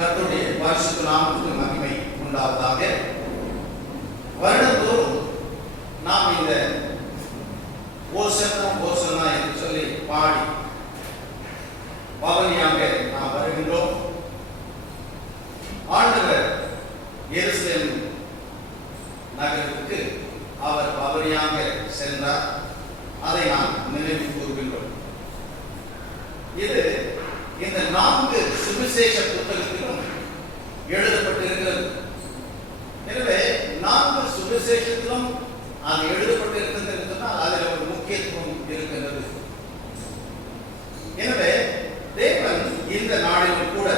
கர்த்தருடைய பரிசுத்த நாமத்துக்கு மகிமை உண்டாவதாக. வருடந்தோறும் நாம் இந்த ஓசன்னா ஓசன்னா என்று சொல்லி பாடி பவனியாக நாம் வருகின்றோம். ஆண்டவர் எருசலேம் நகரத்துக்கு அவர் பவனியாக சென்றார். அதை நாம் நினைவு கூறுகின்றோம். இது இந்த 4 சுவிசேஷ புத்தகத்திலும் எழுதப்பட்டிருக்கிறது. எனவே 4 சுவிசேஷத்திலும் அது எழுதப்பட்டிருக்கிறது என்று சொன்னால் அதில் ஒரு முக்கியத்துவம் இருக்கிறது. எனவே தேவன் இந்த நாளிலும் கூட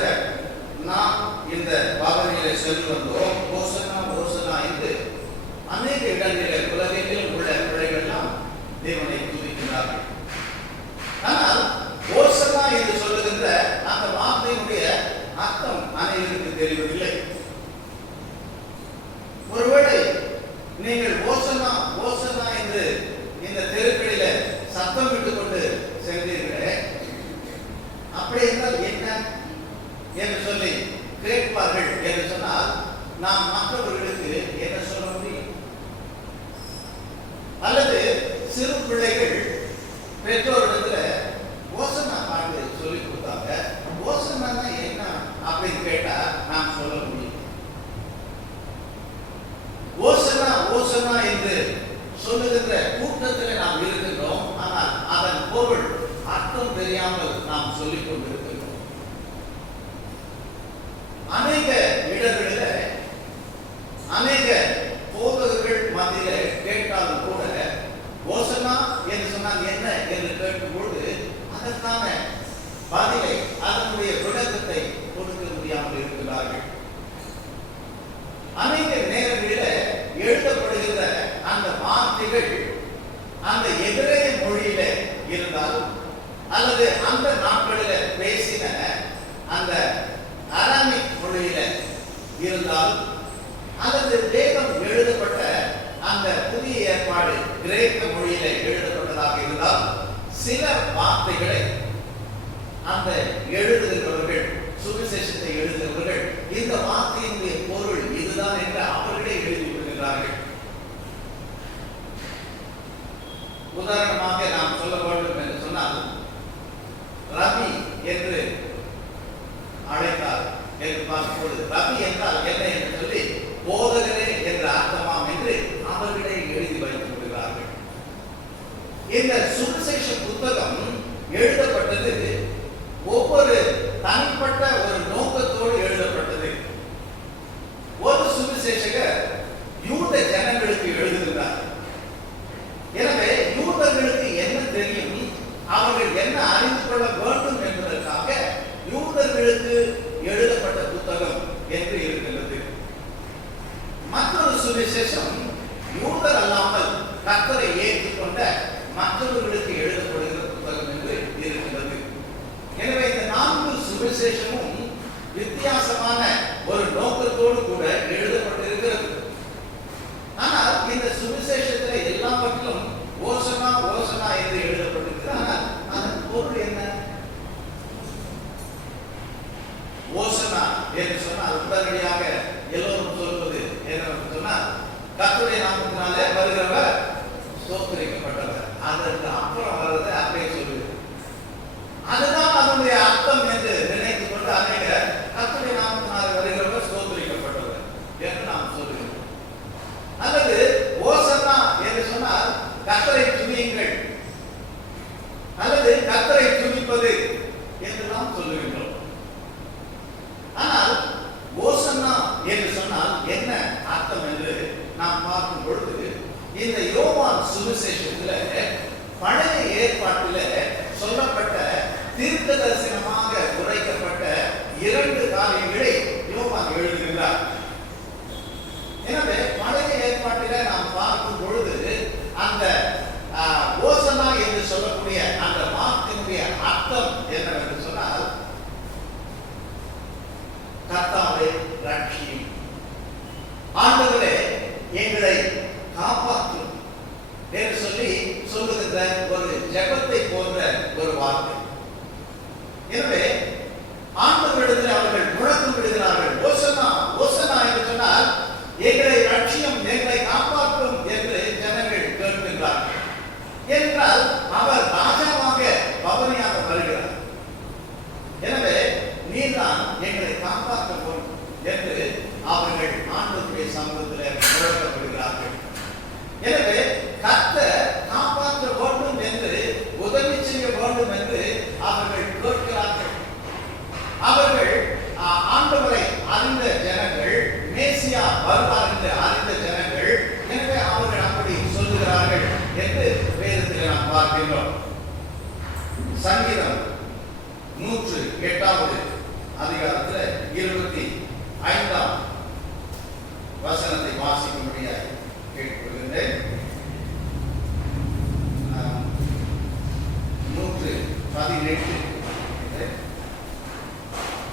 நாம் இந்த பாவனையிலே சென்று வந்தோம். ஓசன்னா ஓசன்னா என்று அநேக இடங்களில் உலகெங்கிலும் உள்ள பிள்ளைகள்லாம் தேவனை துதிக்கிறார்கள். ஆனால் ஓசன்னா என்று சொல்லுகின்ற அந்த வார்த்தையினுடைய அர்த்தம் அனைவருக்கு தெரிவதில்லை. ஒருவேளை நீங்கள் ஓசன்னா ஓசன்னா என்று இந்த தெருக்களில சத்தம் விட்டுக் கொண்டு சென்றீர்களே, அப்படி என்றால் என்ன என்று சொல்லி கேட்பார்கள் என்று சொன்னால் நாம் மற்றவர்களுக்கு என்ன சொல்ல முடியும்? அல்லது சிறு பிள்ளைகள் பெற்றோரிடத்துல ஓசன்னா பாட்டு சொல்லி கொடுத்தாங்க, ஓசன்னா என்ன அப்படின்னு கேட்டா நாம் சொல்ல முடியும். ஓசன்னா ஓசன்னா என்று சொல்லுகின்ற கூட்டத்தில் நாம் இருக்கின்றோம். ஆனால் அதன் பொருள் அர்த்தம் தெரியாமல் நாம் சொல்லிக் கொண்டிருக்கின்றோம். அநேக இடங்களில் அநேக போதகர்கள் மத்தியில கேட்டாலும் கூட ஓசன்னா என்று சொன்னால் என்ன என்று கேட்கும்போது அதற்கான பதிலை அதனுடைய விளக்கத்தை கொடுக்க முடியாமல் இருக்கிறார்கள். அநேக நேரங்களில் எழுதப்படுகிற அந்த வார்த்தைகள் அந்த எபிரேய மொழியில இருந்தாலும் அல்லது அந்த நாட்களில் பேசின அந்த அராமிக் மொழியில இருந்தாலும் அல்லது வேதம் எழுதப்பட்ட அந்த புதிய ஏற்பாடு கிரேக்க மொழியில எழுதப்பட்டதாக இருந்தால் சில வார்த்தைகளை அந்த எழுதுகிறவர்கள், சுவிசேஷத்தை எழுதுகிறவர்கள், இந்த வார்த்தையினுடைய பொருள் இதுதான் என்று அவர்களே எழுதி விடுகிறார்கள். உதாரணமாக நாம் சொல்ல வேண்டும் என்று சொன்னால், ரபி என்று அழைத்தார் என்று பார்க்கும்போது ரபி என்றால் என்ன என்று சொல்லி போதகரே என்ற அர்த்தமாம் என்று அவர்களே எழுதி வைத்து விடுகிறார்கள். இந்த சுவிசேஷ புத்தகம் எழுதப்பட்டது ஒவ்வொரு தனிப்பட்ட ஒரு நோக்கத்தோடு எழுதப்பட்டது. ஒரு சுவிசேஷகர் யூத ஜனங்களுக்கு எழுதுகிறார். எனவே யூதர்களுக்கு என்ன தெரியும், அவர்கள் என்ன அறிந்து கொள்ள வேண்டும் என்பதற்காக யூதர்களுக்கு எழுதப்பட்ட புத்தகம் என்று இருக்கிறது. மற்றொரு சுவிசேஷம் யூதர் அல்லாமல் கர்த்தரை ஏற்றுக்கொண்ட மற்றவர்களுக்கு எழுதப்படுகிற புத்தகம் என்று இருக்கிறது. எனவே இந்த 4 சுவிசேஷமும் வித்தியாசமான ஒரு நோக்கத்தோடு கூட எழுதப்பட்டிருக்கிறது. ஆனால் இந்த சுவிசேஷத்தில் எல்லாவற்றிலும் ஓசனா ஓசனா என்று எழுதப்பட்டிருக்கிறது. ஆனால் அதன் பொருள் என்ன? ஓசனா என்று சொன்னால் உடனடியாக எல்லோரும் சொல்வது என்னவென்று சொன்னால், கர்த்தருடைய நாமத்தினாலே வருகிறவர் ஸ்தோத்திரிக்கப்பட்டவர். அதற்கு அப்புறம் வர்றது அப்படியே சொல்லுது. அதுதான் அதனுடைய அர்த்தம் என்று நினைத்துக் கொண்டு அநேக கர்த்தருடைய நாமத்தினாலே வருகிறவர் ஸ்தோத்திரிக்கப்பட்டவர் என்று நாம் சொல்லுகிறோம். அல்லது ஓசன்னா என்று சொன்னால் கர்த்தரை துதியுங்கள் அல்லது கர்த்தரை துதிப்பது என்று நாம் சொல்லுகின்றோம். ஆனால் ஓசன்னா என்று சொன்னால் என்ன அர்த்தம் என்று நாம் பார்க்கும் பொழுது, இந்த யோவான் சுவிசேஷத்தில் பழைய ஏற்பாட்டில் சொல்லப்பட்ட தீர்க்க தரிசனமாக உரைக்கப்பட்ட 2 காரியங்களை யோவான் எழுதுகிறார். எனவே பழைய ஏற்பாட்டில் நாம் பார்க்கும் பொழுது அந்த ஓசனா என்று சொல்லக்கூடிய அந்த வார்த்தையினுடைய அர்த்தம் என்னவென்று சொன்னால், நீர்தான் எங்களை காப்பாற்ற வேண்டும் என்று அவர்கள் ஆண்டவருடைய சமூகத்தில் முழக்கப்படுகிறார்கள். எனவே கர்த்தர் காப்பாற்ற வேண்டும் என்று உதவி செய்ய வேண்டும் என்று அவர்கள் கேட்கிறார்கள். அவர்கள் ஆண்டவரை அறிந்த ஜனங்கள், மேசியா வருவார் என்று அறிந்த ஜனங்கள். எனவே அவர்கள் அப்படி சொல்லுகிறார்கள் என்று வேதத்தில் நாம் பார்க்கின்றோம். சங்கீதம் 108வது அதிகாரத்தில் 25ஆம் வசனத்தை வாசிக்கும்படியாக கேட்டுக்கொள்கின்றேன். 118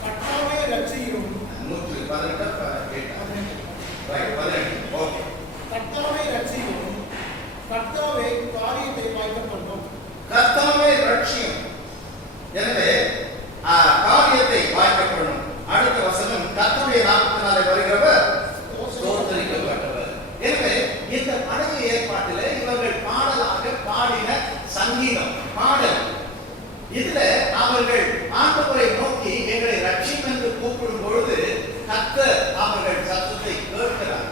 கர்த்தாவே ரட்சியும் 118 ஓகே. கர்த்தாவே ரட்சியும், கர்த்தாவே காரியத்தை வாய்க்க பண்ணும். கர்த்தாவே ரட்சியும், எனவே காரியத்தை வாய்க்க பண்ணும். அடுத்த வசனம், கர்த்தருடைய நாமத்தினாலே வருகிறவர் ஸ்தோத்திரிக்கப்பட்டவர். எனவே இந்த பழைய ஏற்பாட்டிலே இவர்கள் பாடலாக பாடின சங்கீதம் பாடல். இதுல அவர்கள் ஆண்டவரை நோக்கி எங்களை ரட்சியும் என்று கூப்பிடும் பொழுது கர்த்தர் அவர்கள் சத்தத்தை கேட்கிறார்.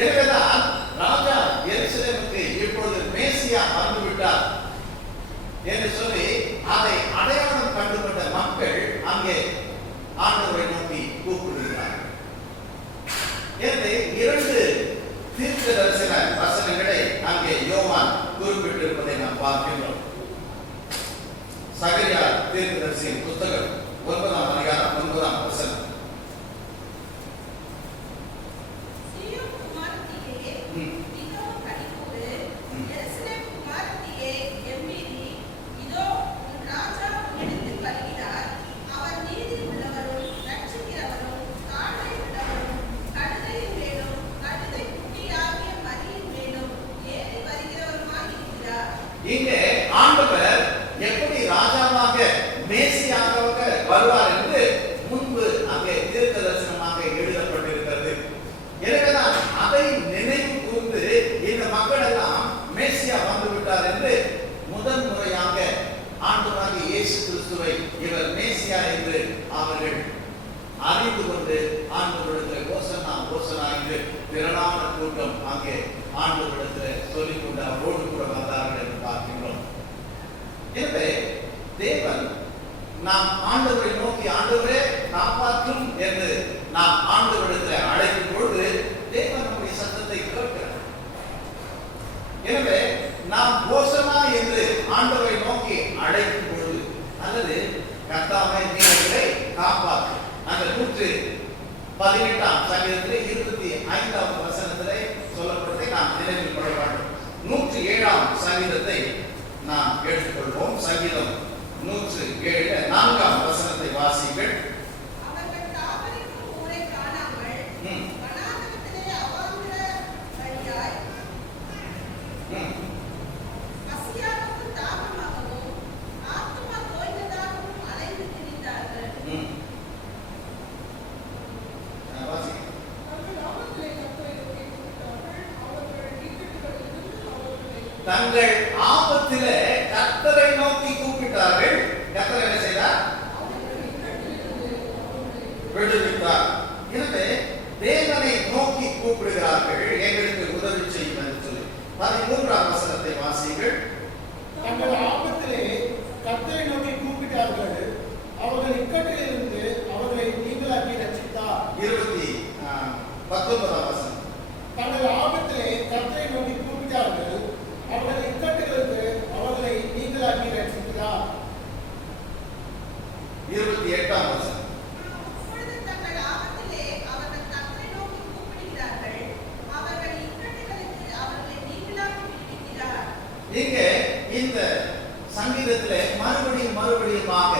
எனவேதான் ராஜா எருசலேமுக்கு இப்பொழுது மேசியா வந்துவிட்டார் என்று சொல்லி அதை அடையாளம் கண்டுகொண்ட மக்கள் அங்கே ஆண்டவரை நோக்கி கூப்பிடுகிறார். எனவே 2 தீர்க்க தரிசன வசனங்களை அங்கே யோவான் குறிப்பிட்டிருப்பதை நாம் பார்க்கின்றோம். சகரியா தீர்க்கதரிசியின் புத்தகம் 9ஆம் அதிகாரம் 9ஆம் வசனம். இங்கே ஆண்டவர் எப்படி ராஜாவாக மேசியாக வருவார் என்று முன்பு அங்கே தீர்க்க தரிசனமாக எழுதப்பட்டிருக்கிறது. எனவேதான் அதை நினைவு கூர்ந்து இந்த மக்கள் எல்லாம் மேசியா வந்துவிட்டார் என்று முதன் முறையாக ஆண்டவராகிய இயேசு கிறிஸ்துவை இவர் மேசியா என்று அவர்கள் அறிந்து கொண்டு ஆண்டவரிடத்தில் ஓசன்னா ஓசன்னா என்று திரளான கூட்டம் அங்கே ஆண்டவரிடத்தில் சொல்லிக் கொண்டு அவரோடு கூட வந்தார்கள் என்று பார்க்கின்றோம். எனவே தேவன் நாம் ஆண்டவரை நோக்கி ஆண்டவரே காப்பாற்றும் என்று நாம் ஆண்டவரிடத்தில் அழைக்கும் பொழுது தேவன் நம்முடைய சத்தத்தை கேட்கிறார். எனவே நாம் ஓசன்னா என்று ஆண்டவரை நோக்கி அழைக்கும் பொழுது அல்லது கர்த்தாவே நீரை காப்பாற்றும் அந்த 118ஆம் சங்கீதத்திலே 25ஆம் வசனத்திலே சொல்லப்பட்டதை நாம் நினைவில் கொள்ள வேண்டும். 107ஆம் சங்கீதத்தை நாம் எடுத்துக்கொள்வோம். சங்கீதம் 107 4ஆம் வசனத்தை வாசியுங்கள். அவர்கள் தாவரிக்கும் ஊரை காணாமல் வனாந்தரத்திலே அவாந்திர வழியாய் பசியாகவும் தாகமாகவும் ஆத்துமா தோய்ந்ததாகவும் அலைந்து திரிந்தார்கள். தங்கள் ஆபத்திலே கர்த்தரை நோக்கி கூப்பிட்டார்கள். கர்த்தர் என்ன செய்தார்? விடுவித்தார். எனவே தேவனை நோக்கி கூப்பிடுகிறார்கள், எங்களுக்கு உதவி செய்யும் என்று சொல்லி 13ஆம் வசனத்தை வாசியுங்கள். தங்கள் ஆபத்திலே கர்த்தரை நோக்கி கூப்பிட்டார்கள், அவர்கள் இக்கட்டிலிருந்து அவர்களை நீங்களாக்கி ரட்சித்தார். 19ஆம் வசனம். தங்கள் ஆபத்திலே கர்த்தரை நோக்கி கூப்பிட்டார்கள், அவர்கள் இக்கட்டிலிருந்து அவர்களை நீங்களாக்கி ரட்சித்தார். 28ஆம் வசனம். அப்பொழுது தங்கள் ஆபத்திலே அவர்கள் கர்த்தரை நோக்கி கூப்பிடுகிறார்கள், அவர்கள் இக்கட்டுகளுக்கு அவர்களை நீங்களாக்கி விடுவிக்கிறார். இங்கே இந்த சங்கீதத்திலே மறுபடியுமாக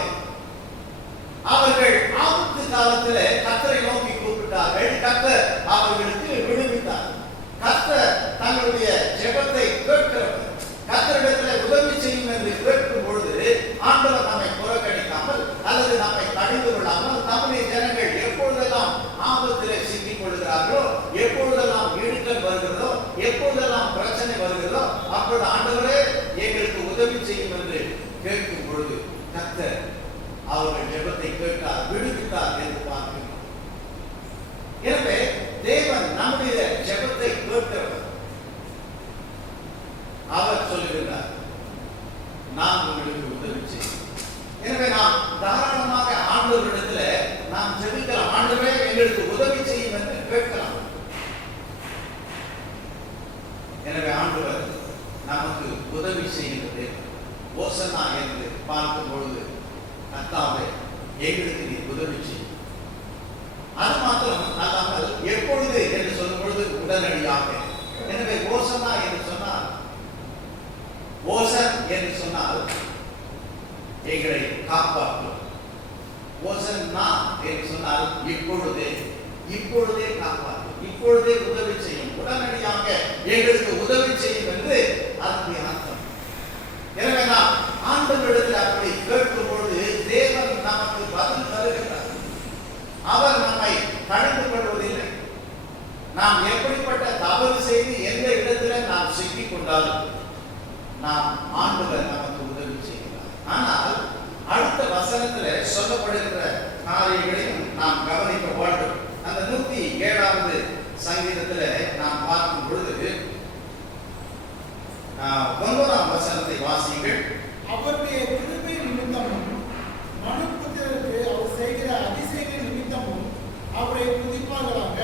அவர்கள் ஆபத்து காலத்திலே கர்த்தரை நோக்கி கூப்பிட்டார்கள். கர்த்தர் அவர்களுக்கு விடுவித்தார். கர்த்தர் தங்களுடைய ஜெபத்தை கேட்கிறவர். கர்த்தரிடத்தில் உதவி செய்யும் என்று கேட்கும் பொழுது ஆண்டவர் நம்மை புறக்கணிக்காமல் அல்லது நம்மை கடிந்து கொள்ளாமல் நம்முடைய ஜனங்கள் எப்பொழுதெல்லாம் ஆபத்திலே சிக்கிக் கொள்கிறார்களோ, எப்பொழுதெல்லாம் இழுக்கல் வருகிறதோ, எப்பொழுதெல்லாம் பிரச்சனை வருகிறதோ அப்பொழுது ஆண்டவரே எங்களுக்கு உதவி செய்யும் என்று கேட்கும் பொழுது கர்த்தர் அவர்கள் ஜெபத்தை கேட்டார், விடுவித்தார் நாம் ஜெபிக்கலாம், ஆண்டவரே எங்களுக்கு உதவி செய்யும் என்று கேட்கலாம். எனவே ஆண்டவர் நமக்கு உதவி செய்கிறது. ஓசன்னா என்று பார்க்கும் பொழுது கர்த்தாவே எங்களுக்கு நீ உதவி செய்யும். அது மாத்திரம் அல்லாமல் எப்பொழுது என்று சொல்லும் பொழுது உடனடியாக. எனவே ஓசன்னா என்று சொன்னால், ஓசன் என்று சொன்னால் எங்களை காப்பாற்றும். ஓசன்னா என்று சொன்னால் இப்பொழுதே, இப்பொழுதே காப்பாற்றும், இப்பொழுதே உதவி செய்யும், உடனடியாக எங்களுக்கு உதவி செய்யும் என்று அதனுடைய அர்த்தம். எனவே நாம் ஆண்டவரிடத்தில் அப்படி கேட்கும் பொழுது தேவன் நமக்கு பதில் தருகிறார். அவர் நம்மை கடிந்து கொள்வதில்லை. நாம் எப்படிப்பட்ட தவறு செய்து எந்த இடத்துல நாம் சிக்கிக் கொண்டாலும் நாம் ஆண்டவர் நமக்கு உதவி செய்கிறார். ஆனால் அடுத்த வசனத்துல சொல்லப்படுகிற காரியங்களையும் நாம் கவனிக்க வேண்டும். அந்த 107வது சங்கீதத்துல நாம் பார்க்கும் பொழுது 9ஆம் வசனத்தை வாசியுங்கள். அவருடைய கிருபை நிமித்தமும் மனுபுத்திரருக்கு அவர் செய்கிற அதிசயங்கள் நிமித்தமும் அவரை துதிப்பார்களாக.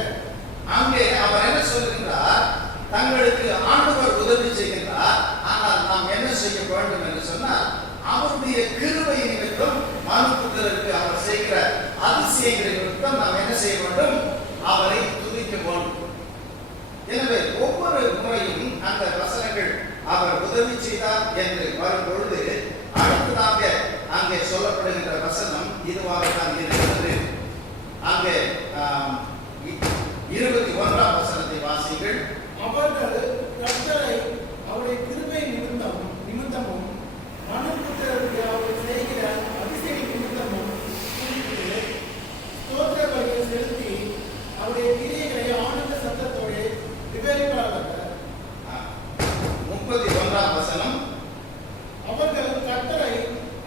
அங்கே அவர் என்ன சொல்லுகிறார்? தங்களுக்கு ஆண்டவர் உதவி செய்கிறார். ஆனால் நாம் என்ன செய்ய வேண்டும் என்று சொன்னால், அவருடைய கிருபை நிமித்தம் மனுபுத்திரருக்கு அவர் செய்கிற அதிசயங்கள் நிமித்தம் நாம் என்ன செய்ய வேண்டும்? அவரை துதிக்க வேண்டும். எனவே ஒவ்வொரு முறையும் அந்த வசனங்கள் அவர் உதவி செய்தார் என்று வரும்பொழுது அடுத்ததாக அங்கே சொல்லப்படுகின்ற வசனம் இதுவாகத்தான் இருக்கிறது. அங்கே 21ஆம் வசனத்தை வாசியுங்கள். அவர்கள் கர்த்தரை அவருடைய கிருபை நிமித்தமும் மனுபுத்திரருக்கு அவர் செய்கிற அதிசய நிமித்தமும் ஸ்தோத்திர பலியை செலுத்தி அவருடைய கிரியைகளை ஆனந்த சத்தத்தோடு விவரிப்பார்கள். 31ஆம் வசனம். அவர்கள் கர்த்தரை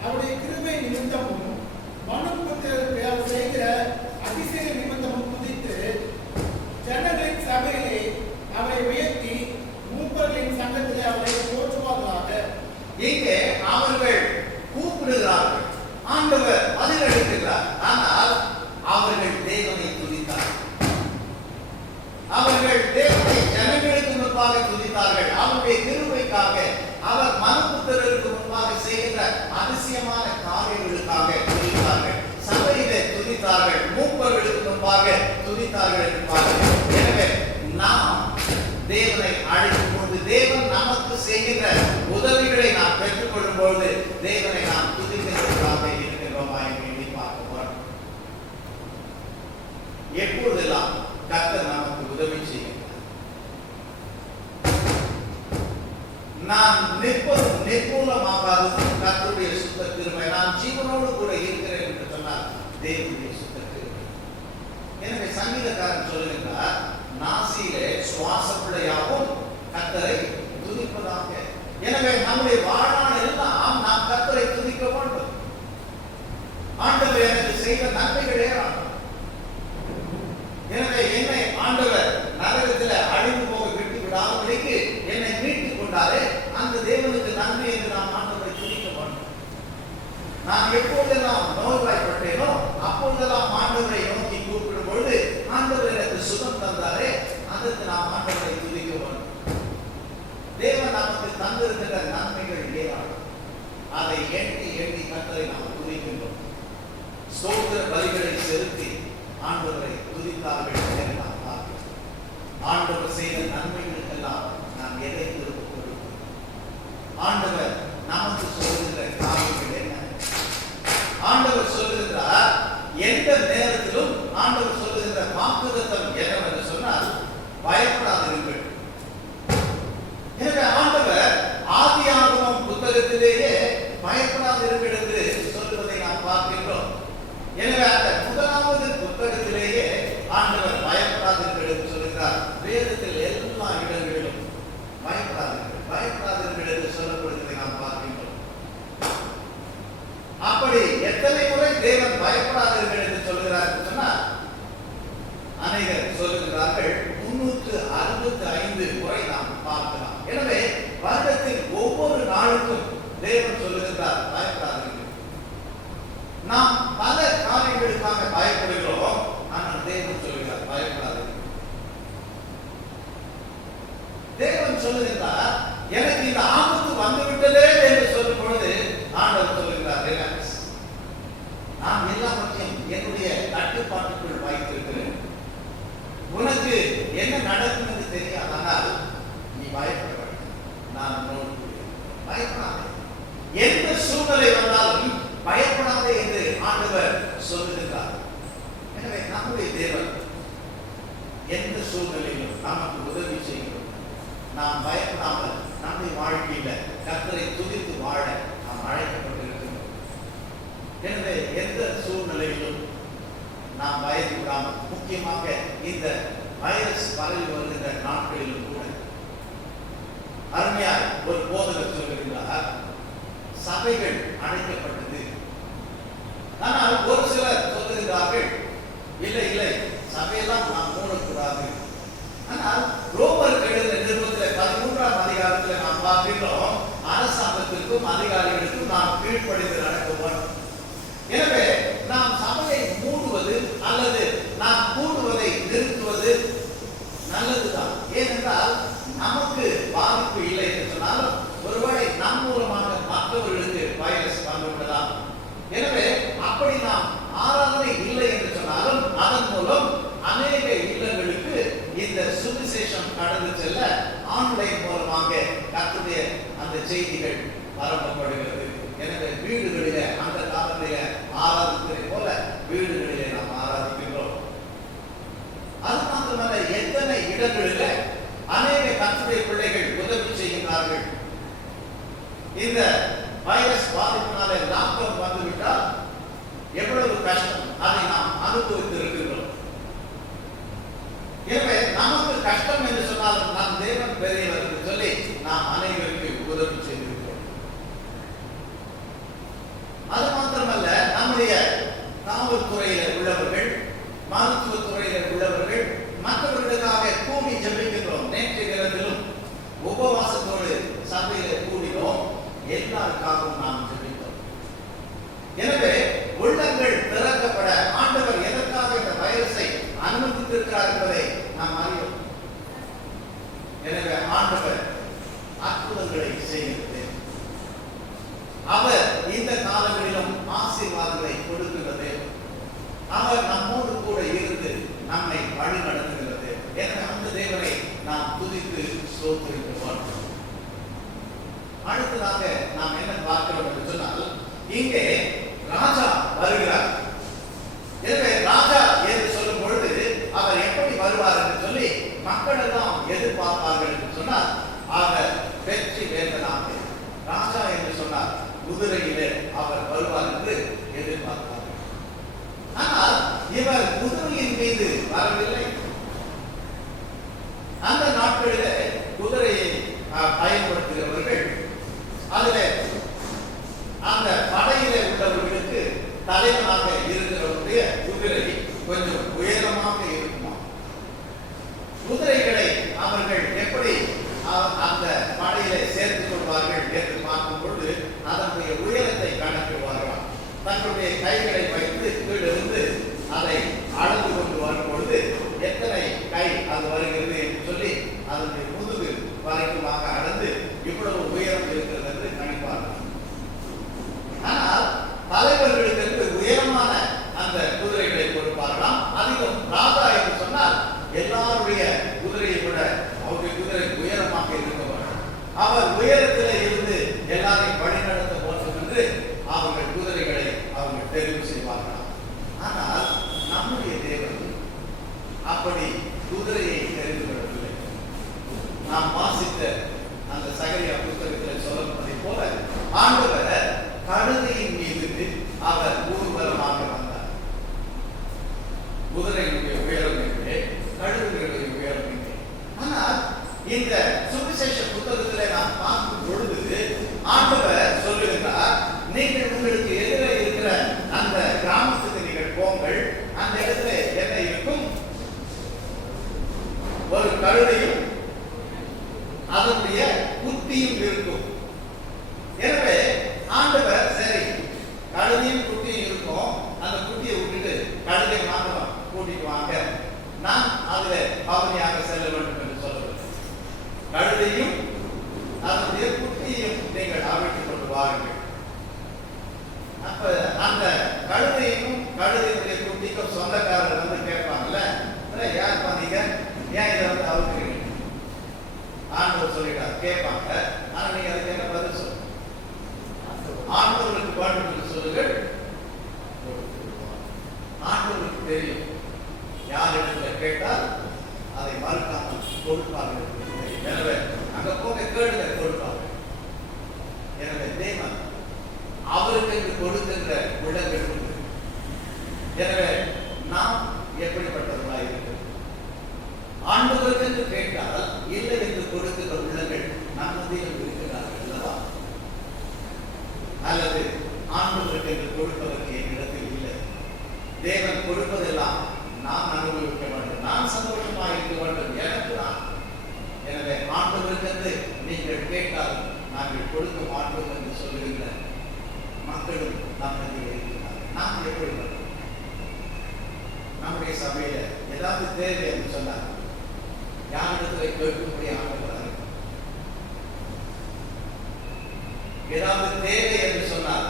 அவருடைய கிருபை நிமித்தமும் மனுபுத்திரருக்கு அவர் செய்கிற அதிசய நிமித்தமும் துதித்து ஜனங்களின் சபையிலே அவரை உயர்த்தி மூப்பர்களின் சங்கத்திலே அவரை போற்றுவார்களாக. இங்கே அவர்கள் கூப்பிடுகிறார்கள், ஆண்டவர் பதிலளிக்கிறார். ஆனால் அவர்கள் தேவனை துதித்தார்கள். அவர்கள் தேவனை ஜனங்களுக்கு முன்பாக துதித்தார்கள். அவருடைய கிருபைக்காக, அவர் மனுபுத்திரருக்கு முன்பாக செய்கிற அதிசயமான காரியங்களுக்காக துதித்தார்கள். சபையிலே துதித்தார்கள், மூப்பர்களுக்கு முன்பாக துதித்தார்கள் என்று பார்க்கிறோம். எனவே நாம் தேவனை அழைக்கும் போது, தேவன் நமக்கு செய்கிற உதவிகளை நாம் பெற்றுக்கொள்ளும் பொழுது தேவனை நாம் துதிக்கிறவர்களாக இருக்கிறோமா என்று எண்ணி பார்க்க வேண்டும். எப்பொழுதெல்லாம் கர்த்தர் நமக்கு உதவி செய்கிறார், நான் நிற்பதும் நிர்மூலமாகாததும் கர்த்தருடைய சுத்த கிருபை. நான் ஜீவனோடு கூட இருக்கிறேன் என்று சொன்னார் தேவனுடைய சுத்த கிருபை. எனவே சங்கீதக்காரன் சொல்லுகின்றார், நாசியிலே சுவாசப்பிள்ளையாகவும் கர்த்தரை துதிப்பதாக. எனவே நம்முடைய வாழ்நாள் எல்லாம் நாம் கர்த்தரை துதிக்க வேண்டும். ஆண்டவர் எனக்கு செய்த நன்மைகள் ஏராளம். எனவே என்னை ஆண்டவர் நரகத்தில் அழிந்து போக விட்டு விடாதபடிக்கு என்னை மீட்டுக் கொண்டாரே, அந்த தேவனுக்கு நன்றி என்று நாம் ஆண்டவரை துதிக்க வேண்டும். நான் எப்பொழுதெல்லாம் நோய்வாய்ப்பட்டேனோ அப்பொழுதெல்லாம் ஆண்டவரை நோக்கி கூப்பிடும் பொழுது ஆண்டவர் எனக்கு சுகம் தந்தாரே, அதற்கு நாம் ஆண்டவரை துதிக்க வேண்டும். தேவன் நமக்கு தந்திருக்கிற நன்மைகள் ஏராளம். அதை எண்ணி எண்ணி கர்த்தரை நாம் துதிக்கின்றோம். ஸ்தோத்திர பலிகளை செலுத்தி ஆண்டவரை துதித்தார்கள் என்று நாம் பார்க்கிறோம். ஆண்டவர் செய்த நன்மைகளுக்கெல்லாம் நாம் எதை திரும்ப கொடுப்போம்? ஆண்டவர் நமக்கு சொல்லுகிற காரியங்கள் என்ன? ஆண்டவர் சொல்லுகிறார், எந்த நேரத்திலும் ஆண்டவர் சொல்லுகிற வாக்குத்தத்தம் என்னவென்று சொன்னால், பயப்படாதீர்கள். எனவே ஆண்டவர் ஆதியாகமம் புத்தகத்திலேயே பயப்படாதீர்கள் என்று சொல்லுவதை நாம் பார்க்கின்றோம். எனவே அந்த முதலாவது புத்தகத்திலேயே ஆண்டவர் பயப்படாதீர்கள் என்று சொல்லுகிறார். வேதத்தில் எல்லா இடங்களிலும் பயப்படாதீர்கள், பயப்படாதீர்கள் என்று சொல்லப்படுவதை நாம் பார்க்கின்றோம். அப்படி எத்தனை முறை தேவன் பயப்படாதீர்கள் என்று சொல்லுகிறார் என்று சொன்னால், அநேகர் சொல்லுகிறார்கள் 365 முறை நாம் பார்க்கலாம். எனவே வருடத்தில் ஒவ்வொரு நாளுக்கும் தேவன் சொல்லுகிறார் பயப்படாதீர்கள். நாம் பல காரியங்களுக்கு என்ன நடக்கும் என்று தெரியாது. ஆனால் நீ பயப்பட வேண்டும், நான் உன்னோடு கூட இருக்கிறேன். பயப்படாதே, எந்த சூழ்நிலை வந்தாலும் பயப்படாதே என்று ஆண்டவர் சொல்லுகிறார். எனவே நம்முடைய தேவன் எந்த சூழ்நிலையிலும் நமக்கு உதவி செய்கிறோம். நாம் பயப்படாமல் நம்முடைய வாழ்க்கையில கர்த்தரை துதித்து வாழ நாம் அழைக்கப்பட்டிருக்கிறோம். எனவே எந்த சூழ்நிலையிலும் நாம் பயந்து விடாமல், முக்கியமாக இந்த வைரஸ் பரவி வருகின்ற நாட்களிலும் கூட அருமையாய் ஒரு போதகர் சொல்லுகிறார், சபைகள் அழைக்கப்பட்டது. ஆனால் ஒரு சிலர் சொல்லுகிறார்கள், இல்லை இல்லை, சபையெல்லாம் நாம் மூடக்கூடாது. ஆனால் ரோமர் எழுதின நிருபத்தில் 13ஆம் அதிகாரத்தில் நாம் பார்க்கிறோம், அரசாங்கத்திற்கும் அதிகாரிகளுக்கும் நாம் கீழ்ப்படிந்து நடக்க வேண்டும். எனவே நாம் சபையை மூடுவது அல்லது நாம் கூடுவதை நிறுத்துவது நல்லதுதான். ஏனென்றால் நமக்கு பாதிப்பு இல்லை என்று சொன்னாலும் ஒருவேளை நம் மூலமாக மற்றவர்களுக்கு வைரஸ் வந்துவிடலாம். எனவே அப்படி நாம் ஆராதனை இல்லை என்று சொன்னாலும் அதன் மூலம் அநேக இல்லங்களுக்கு இந்த சுவிசேஷம் கடந்து செல்ல ஆன்லைன் மூலமாக கர்த்தருடைய அந்த செய்திகள் பரப்பப்படுகிறது. எனவே வீடுகளிலே அந்த காலத்திலே ஆராதிப்பதை போல வீடுகளிலே நாம் ஆராதிக்கின்றோம். அது மாத்திரமல்ல, எத்தனை இடங்களில் அநேக கர்த்தருடைய பிள்ளைகள் உதவி செய்கிறார்கள். இந்த வைரஸ் பாதிப்பினாலே லாக்டவுன் வந்துவிட்டால் எவ்வளவு கஷ்டம், அதை நாம் அனுபவித்து இருக்கின்றோம். எனவே நமக்கு கஷ்டம் என்று சொன்னாலும் நம் தேவன் பெரியவர் என்று சொல்லி நாம் அனைவருக்கு உதவி செய்திருக்கிறோம். அது மாத்திரமல்ல, நம்முடைய காவல்துறையில் உள்ளவர்கள், மருத்துவத்துறையில் உள்ளவர்கள் மற்றவர்களுக்காக கூடி ஜெபிக்கின்றோம். நேற்று தினத்திலும் உபவாசத்தோடு சபையில் கூடினோம், எல்லாருக்காகவும் நாம் ஜெபித்தோம். எனவே உள்ளங்கள் திறக்கப்பட ஆண்டவர் எதற்காக இந்த வைரஸை அனுமதித்திருக்கிறார் என்பதை நாம் அறிவோம். எனவே ஆண்டவர் அற்புதங்களை செய்கிறது. அவர் இந்த காலங்களிலும் ஆசீர்வாதங்களை கொடுக்கிறது. அவர் நம்மோடு கூட இருந்து நம்மை வழி நடத்துகிறது. எனவே அந்த தேவனை நாம் துதித்து ஸ்தோத்திரித்து பார்க்கிறோம். அடுத்ததாக நாம் என்ன பார்க்கிறோம் என்று சொன்னால், இங்கே ராஜா வருகிறார். எனவே ராஜா என்று சொல்லும் பொழுது அவர் எப்படி வருவார் என்று சொல்லி மக்கள் எல்லாம் எதிர்பார்ப்பார்கள் என்று சொன்னார். அவர் வெற்றி வேந்தனாக ராஜா என்று சொன்னார், குதிரையிலே அவர் வருவார் என்று எதிர்பார்த்தார். ஆனால் இவர் குதிரையின் மீது வரவில்லை. அந்த நாட்களிலே குதிரையை பயன்படுத்துகிறவர்கள் அதிலே அந்த படையிலே உள்ளவர்களுக்கு தலைவனாக இருக்கிறவருடைய குதிரை கொஞ்சம் உயரமாக இருக்குமா. குதிரைகளை அவர்கள் எப்படி அந்த படையிலே சேர்த்துக் கொள்வார்கள் என்று பார்க்கும் பொழுது அதனுடைய உயரத்தை கணக்கிடுவார்களாம். தங்களுடைய கைகளை வைத்து கீழிருந்து அதை அளந்து கொண்டு வரும் பொழுது எத்தனை கை அது வருகிறது என்று சொல்லி அதனுடைய முதுகு வரைக்குமாக அளந்து இவ்வளவு உயரம் இருக்கிறது என்று கணிப்பார்கள். ஆனால் தலைவர்களுக்கு உயரமான அந்த குதிரைகளை கொடுப்பார்களாம். அதிலும் ராஜா என்று சொன்னால் எல்லாருடைய குதிரையை விட அவருடைய குதிரை உயரமாக இருக்கவர். அவர் உயரத்திலே இருந்து எல்லாரையும் வழிநடத்த வேண்டும் என்று அவர்கள் குதிரைகளை அவர்கள் தெரிவு செய்வார்களாம். ஆனால் நம்முடைய தேவன் அப்படி குதிரையை தெரிந்து கொள்ளவில்லை. நாம் வாசித்த அந்த சகரியா புத்தகத்தில் சொல்லப்பட்டதை போல ஆண்டவர் கழுதையின் மீது அவர் ஊர்வலமாக வந்தார். குதிரையினுடைய உயரம் இல்லை, கழுதைகளுடைய உயரம் இல்லை. ஆனால் இந்த சுவிசேஷ புத்தகத்திலே நாம் பார்க்கும் பொழுது ஆண்டவர் சொல்லுகிறார், நீங்கள் உங்களுக்கு எதிரே இருக்கிற அந்த கிராமத்துக்கு நீங்கள் போங்கள், அந்த இடத்துல என்ன இருக்கும்? ஒரு கழுதையும் அதனுடைய குட்டியும் இருக்கும். எனவே ஆண்டவர் சரி கழுதையும் குட்டியும் இருக்கும், அந்த குட்டியை விட்டுட்டு கழுதை மாத்திரம் கூட்டிட்டு வாங்க, நான் அதுல பவனியாக செல்ல வேண்டும் என்று சொல்லவில்லை. கழுதையும் அதனுடைய குட்டியையும் நீங்கள் அவிழ்த்துக் கொண்டு வாருங்கள். அப்ப அந்த கழுதையும் கழுதையுடைய குட்டிக்கும் சொந்தக்காரர் வந்து கேட்பாங்கல்ல, யார் பண்ணீங்க, ஏன் இதை கேட்பாங்க. ஆனா நீங்க அதுக்கு என்ன பதில் சொல்லுங்க? ஆண்டவருக்கு வேண்டும் என்று சொல்லுங்கள். ஆண்டவருக்கு தெரியும் யாரிடத்துல கேட்டால் அதை மறுக்காமல் கொடுப்பார்கள். எனவே அங்க போக கேளுங்க, கொடுப்பார்கள். எனவே தேவன் அவருக்கு கொடுக்கின்ற உள்ளங்கள் உண்டு. எனவே நாம் எப்படிப்பட்டவர்களாக இருக்கிறோம்? ஆண்டவருக்கு என்று கேட்டால் இல்லை என்று கொடுக்கிற உள்ளங்கள் நம் மத்தியில் இருக்கிறார்கள் அல்லவா? அல்லது ஆண்டவருக்கு என்று கொடுப்பதற்கு என்னிடத்தில் இல்லை, தேவன் கொடுப்பதெல்லாம் நான் அனுபவிக்க வேண்டும், நான் சந்தோஷமாக இருக்க வேண்டும், எனக்கு நான். எனவே ஆண்டவருக்கு நீங்கள் கேட்டால் நாங்கள் கொடுக்க மாட்டோம் என்று சொல்லுகின்ற மக்களும் நம்மிடையே இருக்கிறார்கள். நாம் எப்படி பண்ணுவோம்? நம்முடைய சபையில ஏதாவது தேவை என்று சொன்னார் யாரிடத்துல கேட்கும்படி ஆண்டவராக ஏதாவது தேவை என்று சொன்னார்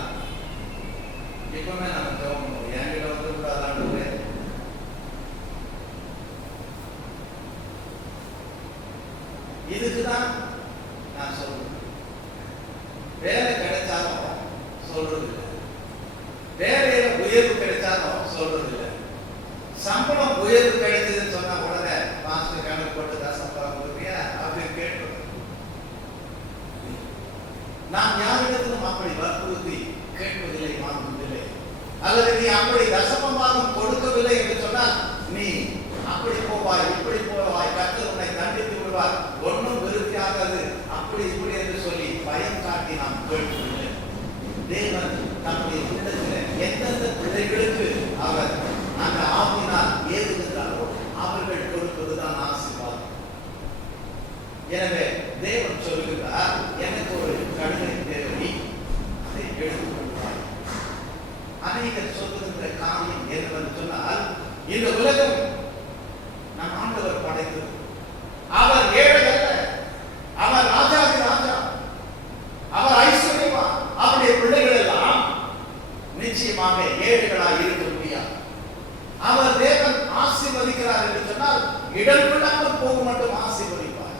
எப்பவுமே நம்ம ஜெபம் பண்ணுவோம். என்கிட்ட வந்து கூடாது ஆண்டவரே, இதுக்குதான் நான் சொல்றேன். வேலை கிடைச்சாலும் சொல்றது இல்லை, வேலையில உயர்வு கிடைச்சாலும் சொல்றது இல்லை. சம்பளம் உயர்வு கிடைச்சதுன்னு சொன்னா உடனே மாஸ்டர் கணக்கு போட்டுதான் சம்பளம் கொடுக்குறியா அப்படின்னு கேட்டு நாம் யாரிடத்திலும் அப்படி வற்புறுத்தி கேட்பதில்லை, வாங்குவதில்லை. அல்லது நீ அப்படி தசமபாகம் கொடுக்கவில்லை என்று சொன்னால் நீ அப்படி போவாய், இப்படி போவாய், கர்த்தர் உன்னை தண்டித்து விடுவார், ஒன்றும் விருத்தி ஆகாது, அப்படி இப்படி என்று சொல்லி பயம் காட்டி நாம் கேட்கவில்லை. தேவன் நம்முடைய உள்ளத்தில் எந்தெந்த பிள்ளைகளுக்கு அவர் அந்த ஆவியினால் ஏதுகிறாரோ அவர்கள் கொடுப்பதுதான் ஆசீர்வாதம். எனவே தேவன் சொல்லுகிறார், எனக்கு ஒரு கழுதை தேவை, அதை எடுத்துக் கொள்வார். அநேகர் சொல்லுகின்ற காரியம் என்னவென்று சொன்னால், இந்த உலகம் நம் ஆண்டவர் படைத்தது. அவர் ஏழை அல்ல, அவர் ராஜாதி ராஜா, அவர் ஐஸ்வர்யவான். அவருடைய பிள்ளைகள் எல்லாம் நிச்சயமாக ஏழைகளாக இருக்க முடியாது. அவர் தேவன் ஆசீர்வதிக்கிறார் என்று சொன்னால் இடம் கொள்ளாமல் போக மட்டும் ஆசீர்வதிப்பார்.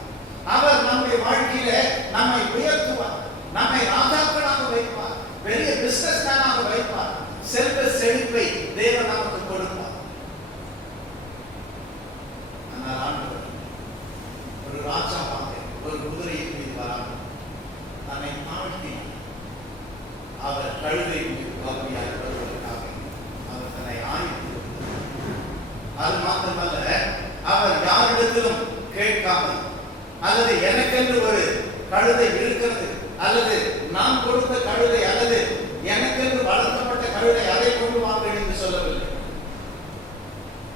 அவர் நம்முடைய வாழ்க்கையில நம்மை உயர்த்துவார், நம்மை ராஜாக்களாக வைப்பார், பெரிய பிசினஸ் மேனாக வைப்பார், செல்வ செழிப்பை தேவன் நமக்கு கொடுப்பார். ஆனால் ஆண்டவர் ஒரு ராஜாவாக ஒரு குதிரையின் மீது வராமல் தன்னை தாழ்த்தினார். அவர் கழுதை மீது வறுமையாக வருவதற்காக அவர் தன்னை ஆயத்தம். அது மாத்திரமல்ல, அவர் யாரிடத்திலும் கேட்காமல், அல்லது எனக்கென்று ஒரு கழுதை இருக்கிறது, அல்லது நான் கொடுத்த கழுதை, அல்லது எனக்கென்று வளர்க்கப்பட்ட கழுதை, அதை கொண்டு வாங்க என்று சொல்லவில்லை.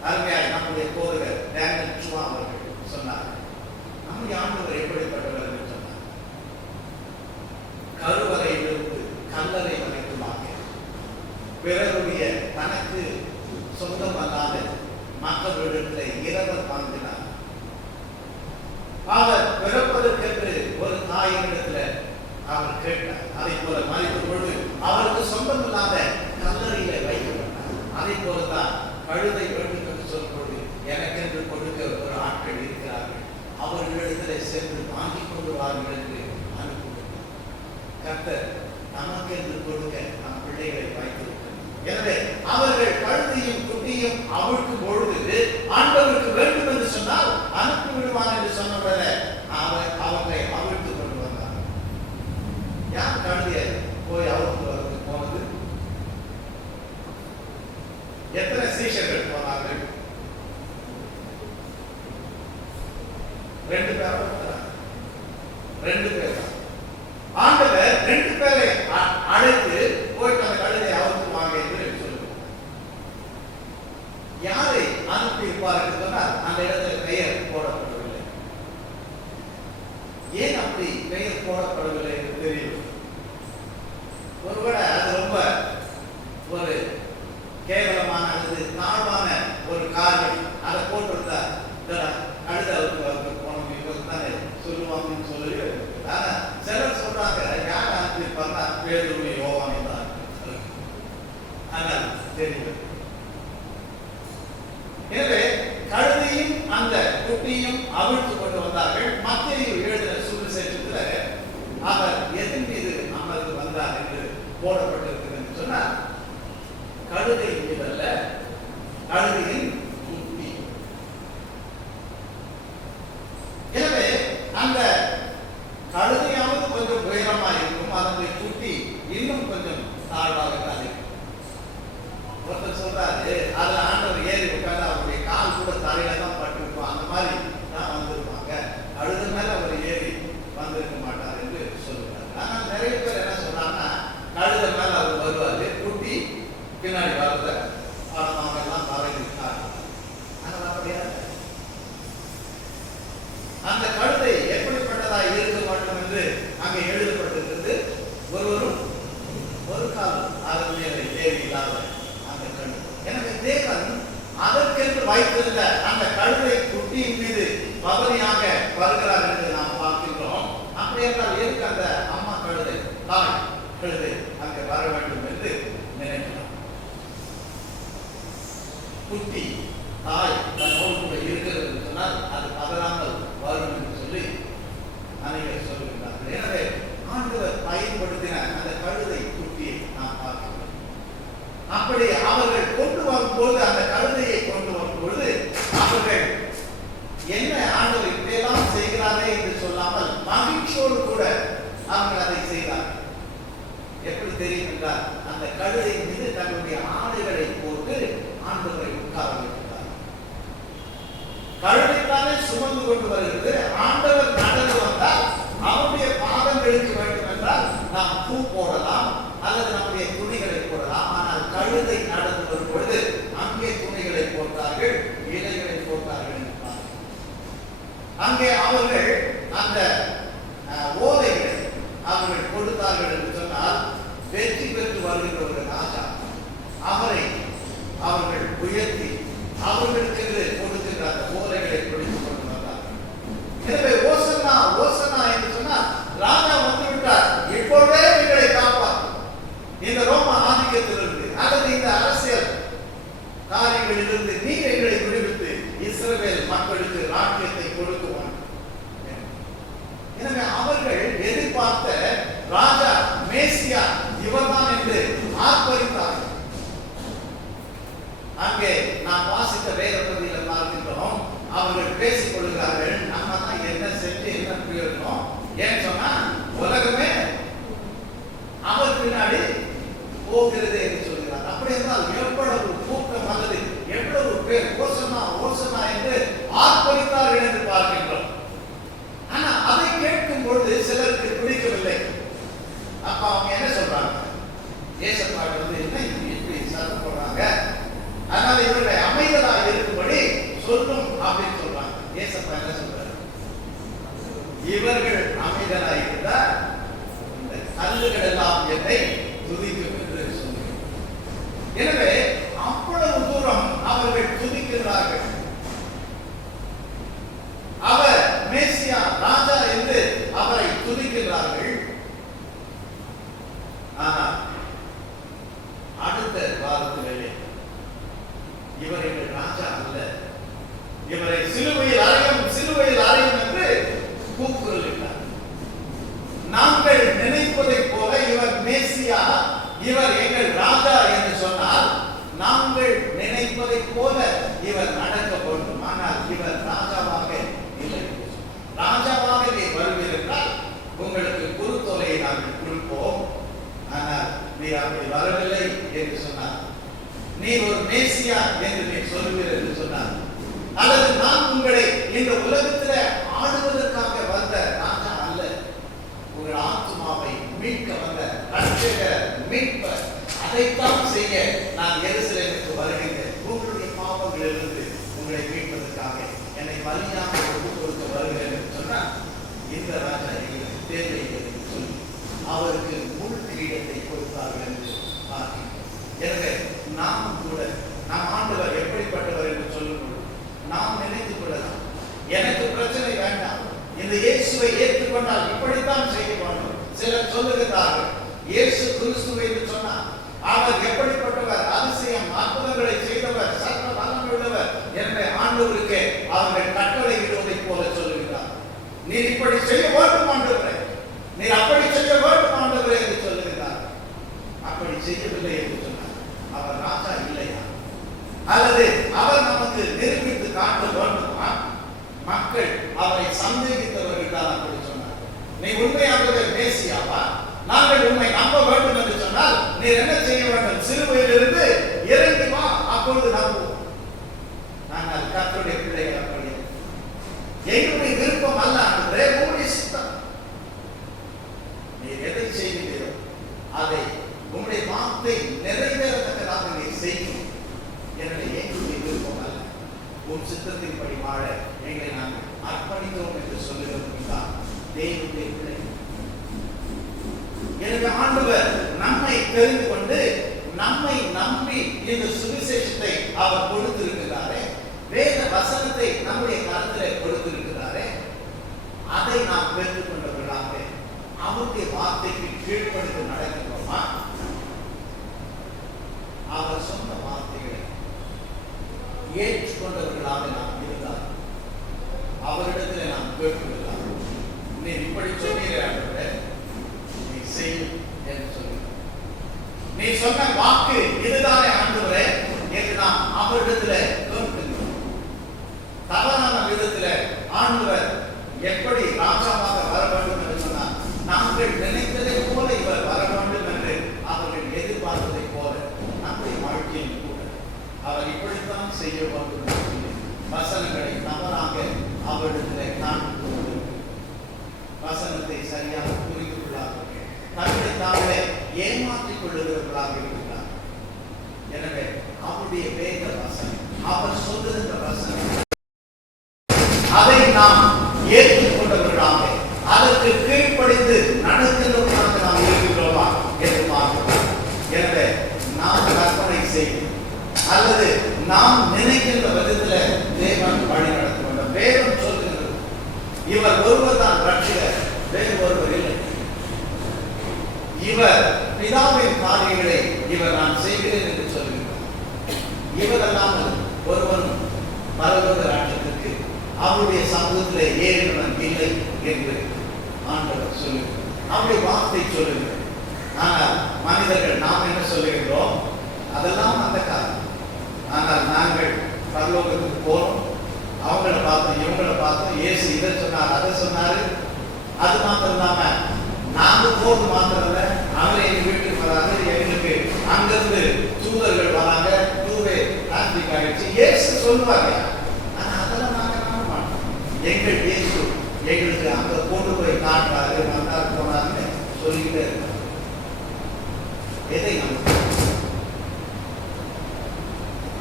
அருமையாய் நம்முடைய போதகர் டேனியல் சுவா அவர்கள் சொன்னார், நம்முடைய ஆண்டவர் எப்படிப்பட்டவர் என்று சொன்னார். கருவறையிலிருந்து கல்லறை வரைக்குமாக பிறருடைய தனக்கு சொந்தம் அல்லாத மக்களிடத்தில் இரவர் வாங்கினார். அவர் பிறப்பதற்கென்று ஒரு தாயினிடத்தில் அவர் கேட்டார். அதை போல மறித்த பொழுது அவருக்கு சொந்தம் இல்லாத கல்லறையில வைக்கப்பட்டார். அதை போலதான் கழுதை வேண்டும் என்று சொல்லும்போது எனக்கென்று கொடுக்க ஒரு ஆட்கள் இருக்கிறார்கள், அவர்களிடத்தில் சென்று வாங்கி கொண்டு வாருங்கள் என்று அனுப்புகிறார். கர்த்தர் நமக்கென்று கொடுக்க நம் பிள்ளைகளை வைத்திருக்கிறார். எனவே அவர்கள் கழுதையும் குட்டியும் அவிழ்க்கும் பொழுது ஆண்டவருக்கு வேண்டும் என்று சொன்னால் அனுப்பி விடுவான் என்று சொன்னவுடனே அவங்களை அவிழ்த்து கொண்டு வந்தார். யார் கழுதையை போய் அவிழ்த்து போனது? எத்தனை சீஷர்கள் போனார்கள்? 2 பேர். 2 பேர். ஆண்டவர் 2 பேரை அழைத்து போய் அந்த கழுதை அவுத்து வாங்க என்று சொல்லுவார். யாரை அனுப்பி இருப்பார் என்று சொன்னால் அந்த இடத்துல பெயர் போடப்படவில்லை. ஏன் அப்படி பெயர் போடப்படவில்லை என்று தெரியும். ஒருவேளை அது ரொம்ப ஒரு கேவலமான அல்லது தாழ்வான ஒரு காரியம், அதை போட்டிருந்தார். கழுதை அவருக்கு போன தானே சொல்லுவாங்கன்னு சொல்லி. ஆனா சிலர் சொல்றாங்க, யார் அனுப்பியிருப்பாங்க? பேதுரு, யோவானை தான். ஆனால் தெரியும். எனவே கழுதையும் அந்த குட்டியும் அவிழ்த்து கொண்டு வந்தார்கள். மத்தேயு எழுதின சுவிசேஷத்தில் கழுகின் குட்டி. எனவே அந்த கழுதையாவது கொஞ்சம் உயரமா இருக்கும், அதனுடைய குட்டி இன்னும் கொஞ்சம் தாழ்வாகத்தான் இருக்கும். ஒருத்தர் சொல்றாரு, அதுல ஆண்டவர் ஏறி உட்கார்ந்து அவருடைய கால் கூட தலையில தான் பட்டிருக்கும், அந்த மாதிரி தான் வந்திருப்பாங்க, கழுது மேல அவர் ஏறி வந்திருக்க மாட்டார் என்று சொல்லுறாரு. ஆனால் நிறைய பேர் என்ன சொல்றாங்கன்னா, கழுத மேல அவர் வருவாரு, குட்டி பின்னாடி வரத அவங்க எல்லாம் பறந்துட்டார். ஆனால் அப்படியா? அந்த கழுதை எப்படிப்பட்டதா இருக்க வேண்டும் என்று அங்கே எழுதப்பட்டிருக்கிறது. ஒருவரும் ஒரு கால் அதன் மேலே ஏறி இல்லாத அந்த கழுதை. எனவே தேவன் அதற்கென்று வைத்திருந்த அந்த கழுதை குட்டியின் மீது பவனியாக வருகிறார் என்று நாம் பார்க்கின்றோம். அப்படி என்றால் எதுக்கு அந்த அம்மா கழுதை, தாய் கழுதை அங்கே வர வேண்டும் என்று நினைக்கிறோம். குட்டி தாய் தன்னோடு கூட இருக்கிறது என்று சொன்னால் அது தவறாமல் வரும் என்று சொல்லி அனைவரும் சொல்லுகின்றார்கள். எனவே ஆண்டவர் பயன்படுத்தின அந்த கழுதை குட்டியை நாம் பார்க்கிறோம். அப்படி அவர்கள் கொண்டு வரும்போது, அந்த கழுதையை கொண்டு வரும்பொழுது அவர்கள் என்ன ஆண்டவர் இப்படியெல்லாம் செய்கிறாரே என்று சொல்லாமல் மகிழ்ச்சியோடு கூட அவர்கள் அதை செய்தார்கள். எப்படி தெரியும் என்றால், அந்த கழுதை மீது தன்னுடைய ஆடைகளை போட்டு ஆண்டவரை உட்கார வைக்கிறார். கழுதைத்தானே சுமந்து கொண்டு வருகிறது. ஆண்டவர் நடந்து வந்தால் அவருடைய பாதங்களுக்கு வேண்டும் என்றால் நாம் பூ போடலாம் அல்லது நம்முடைய துணிகளை போடலாம். ஆனால் கழுதை நடந்து வரும் பொழுது அங்கே துணிகளை போட்டார்கள், இலைகளை போட்டார்கள் என்று பார்க்கிறோம். அங்கே அவர்கள் அந்த ஓலைகளை அவர்கள் கொடுத்தார்கள் என்று சொன்னால், வெற்றி பெற்று வருகின்ற ஒரு ராஜா அவரை அவர்கள் உயர்த்தி அவர்களுக்கு கொடுக்கின்ற அந்த ஓலைகளை பிடித்துக் கொண்டு வந்தார்கள். எனவே ஓசன்னா ஓசன்னா என்று சொன்னால், ராஜா வந்து விட்டார், இப்பொழுதே எங்களை காப்பாற்றும், இந்த ரோம ஆதிக்கத்திலிருந்து அல்லது இந்த அரசியல் காரியங்களிலிருந்து நீர் எங்களை விடுவித்து இஸ்ரவேல் மக்களுக்கு ராஜ்யத்தை கொடுக்குவார். எனவே அவர்கள் எதிர்பார்த்த ராஜா மேசியா இவர்தான் என்று ஆர்ப்பரித்தார்கள். அங்கே நாம் வாசித்த வேத பகுதியில் பார்க்கின்றோம், அவர்கள் பேசிக் கொள்கிறார்கள், நம்ம தான் என்ன செஞ்சு என்ன பிரயோஜனம், ஏன் சொன்னா உலகமே அவர் பின்னாடி போகிறது என்று சொல்கிறார். அப்படி என்றால் எவ்வளவு கூட்டம் அல்லது எவ்வளவு பேர் ஓசனா ஓசனா என்று ஆர்ப்பரித்தார்கள் என்று பார்க்கின்றோம். ஆனா அதை கேட்கும் பொழுது சிலருக்கு பிடிக்கவில்லை. அப்ப அவங்க என்ன சொல்றாங்க, ஏசப்பாடு வந்து என்ன இப்படி சத்தம் போடுறாங்க, அதனால இவர்களை அமைதலாக இருக்கும்படி சொல்லும் அப்படின்னு சொல்றாங்க. ஏசப்பா என்ன சொல்றாரு, இவர்கள் அமைதலாக இருந்தால் இந்த கல்லுகள் எல்லாம் என்னை துதிக்கும் என்று சொல்லுகிறார். எனவே அவ்வளவு தூரம் அவர்கள் துதிக்கிறார்கள். அவர் மேசியா ராஜா என்று அவரை துதிக்கிறார்கள். ஆனால் அடுத்த வாரத்திலேயே இவர் எங்கள் ராஜா அல்ல, இவரை சிலுவையில் அறையும் என்று கூக்குரலிட்டார். நாங்கள் நினைப்பதை போல இவர் மேசியா, இவர் எங்கள் ராஜா என்று சொன்னால், நாங்கள் நினைப்பதை போல இவர் நடக்க வேண்டும். ஆனால் இவர் ராஜாவாக இல்லை. ராஜாவாக நீ வருவீர் என்றால் உங்களுக்கு குருத்தொலையை நாங்கள் கொடுப்போம். ஆனால் நீ அப்படி வரவில்லை என்று சொன்னார். நீ ஒரு மேசியா என்று நீ சொல்லுவீர் என்று சொன்னார். அல்லது நான் உங்களை இந்த உலகத்தில் ஆடுவதற்காக வந்த ராஜா அல்ல, உங்கள் ஆத்மாவை மீட்க வந்த ரட்சகர், மீட்பர். அதைத்தான் செய்ய நான் எருசலேமுக்கு வருகின்றேன். உங்களுடைய பாவங்களிலிருந்து உங்களை மீட்பதற்காக என்னை பலியாக ஒப்புக் கொடுக்க வருகிறேன் என்று சொன்னால், இந்த ராஜா எங்களுக்கு தேவையில்லை என்று சொல்லி அவருக்கு முழு கிரீடத்தை கொடுத்தார்கள் என்று பார்க்கிறோம். எனவே நாமும் கூட நம் ஆண்டவர் எப்படிப்பட்டவர் என்று சொல்லும்போது நாம் நினைத்துக் கொள்ளலாம், எனக்கு பிரச்சனை வேண்டாம், இந்த இயேசுவை ஏற்றுக்கொண்டால் இப்படித்தான் செய்ய வேண்டும். சிலர் சொல்லுகிறார்கள், இயேசு கிறிஸ்துவை என்று சொன்னார், அவர் எப்படிப்பட்டவர், அதிசயம் அற்புதங்களை செய்தவர், சர்வ வல்லமை உள்ளவர் என்ற ஆண்டவருக்கு அவர்கள் கட்டளை இடுவதை போல சொல்லுகிறார். நீர் இப்படி செய்ய வேண்டும் ஆண்டவரே, நீர் அப்படி செய்ய வேண்டும் ஆண்டவரே என்று சொல்லுகிறார். அப்படி செய்யவில்லை என்று சொன்னார். அவர் ராஜா இல்லையா? அல்லது அவர் அவர் நமக்கு நிரூபித்து காட்ட வேண்டுமா? மக்கள் அவரை சந்தேகித்தவர்கள் தான் அப்படி சொன்னார். நீ உண்மையாகவே மேசியாவா? நாங்கள் உண்மை நம்ப வேண்டும் என்று சொன்னால் நீர் என்ன செய்ய வேண்டும்? சிலுவையிலிருந்து இறங்கி வா, அப்பொழுது நம்புவோம். நாங்கள் கர்த்தருடைய பிள்ளைகள் அப்படி எங்களுடைய விருப்பம் அல்ல, ஆண்டவரே உம்முடைய சித்தம். நீர் எதை செய்கிறீரோ அதை உம்முடைய வார்த்தை நிறைவேறத்தக்கதாக நீர் செய்யும். எனவே எங்களுடைய விருப்பம் அல்ல, உம் சித்தத்தின்படி வாழ எங்களை நாங்கள் அர்ப்பணித்தோம் என்று சொல்லுகிறோம். தேவனுடைய பிள்ளை. எனவே ஆண்டவர் நம்மை தெரிந்து கொண்டு நம்மை நம்பி இந்த சுவிசேஷத்தை அவர் கொடுத்திருக்கிறாரே, வேத வசனத்தை நம்முடைய கரத்திலே கொடுத்திருக்கிறாரே, அதை நாம் பெற்றுக் கொண்டவர்களாக அவருடைய வார்த்தைக்கு கீழ்ப்படிந்து நடக்கிறோமா? அவர் சொன்ன வார்த்தைகளை ஏற்றுக்கொண்டவர்களாக நாம் இருந்தால் அவரிடத்தில் நாம் கேட்கலாம். நீ இப்படி சொன்னீர்கள், நீ செய்யும் என்று சொல்லி நீ சொன்ன வாக்கு இதுதானே ஆண்டவரே என்று நாம் அவரிடத்தில் கேட்கிறோம். தவறான விதத்தில் ஆண்டவர் எப்படி ராஜாவாக வர வேண்டும் என்று சொன்னார். நாங்கள் நினைத்ததை போல இவர் வர வேண்டும் என்று அவர்கள் எதிர்பார்த்ததை போல நம்முடைய வாழ்க்கையில் கூட அவர் இப்படித்தான் செய்ய வேண்டும் என்று வசனங்களை தவறாக அவரிடத்தில் காண்பித்து வசனத்தை சரியாக புரிந்து கொள்ளாதவர்கள் தங்களை தாங்களே ஏமாற்றிக் கொள்ளுகிறவர்களாக இருக்கிறார். எனவே அவருடைய வேத வசனம், அவர் சொல்லுகின்ற வசனம், அதை நாம் ஏற்றுக்கொண்டவர்களாக அதற்கு கீழ்ப்படிந்து நடக்கின்றவர்களாக நாம் இருக்கிறோமா என்று பார்க்கிறோம். எனவே நாம் கற்பனை செய்யும் அல்லது நாம் நினைக்கின்ற விதத்தில் தேவன் வழி நடத்த வேண்டும். வேதம் சொல்லுகிறது இவர் ஒருவர் தான் ரட்சகர், வேறு ஒருவர் இல்லை. இவர் பிதாவின் காரியங்களை இவர் நான் செய்கிறேன் என்று சொல்லுகிறார். இவர் அல்லாமல் ஒருவனும் பரலோக ராஜ்யத்திற்கு அவருடைய சமூகத்திலே ஏறினவன் இல்லை என்று ஆண்டவர் சொல்லுகிறார். அவருடைய வார்த்தை சொல்லுகிறார். ஆனால் மனிதர்கள் நாம் என்ன சொல்லுகிறோம்? அதெல்லாம் அந்த காலம். ஆனால் நாங்கள் பரலோகத்துக்கு போறோம், அவங்கள பார்த்தோம், இவங்கள பார்த்தோம், இயேசு இதை சொன்னார், அதை சொன்னாரு. அது மாத்திரம் இல்லாம நாங்க போறது மாத்திரம் இல்ல, அவங்களே எங்க வீட்டுக்கு வராங்க, எங்களுக்கு அங்கிருந்து தூதர்கள் வராங்க, டூவே டிராபிக் ஆயிடுச்சு, இயேசு சொல்லுவாங்க. ஆனா அதெல்லாம் நாங்க நம்ப மாட்டோம். எங்கள் இயேசு எங்களுக்கு அங்க கொண்டு போய் காட்டுறாரு, வந்தாரு, போனாருன்னு சொல்லிக்கிட்டே இருக்காங்க. எதை நம்ப?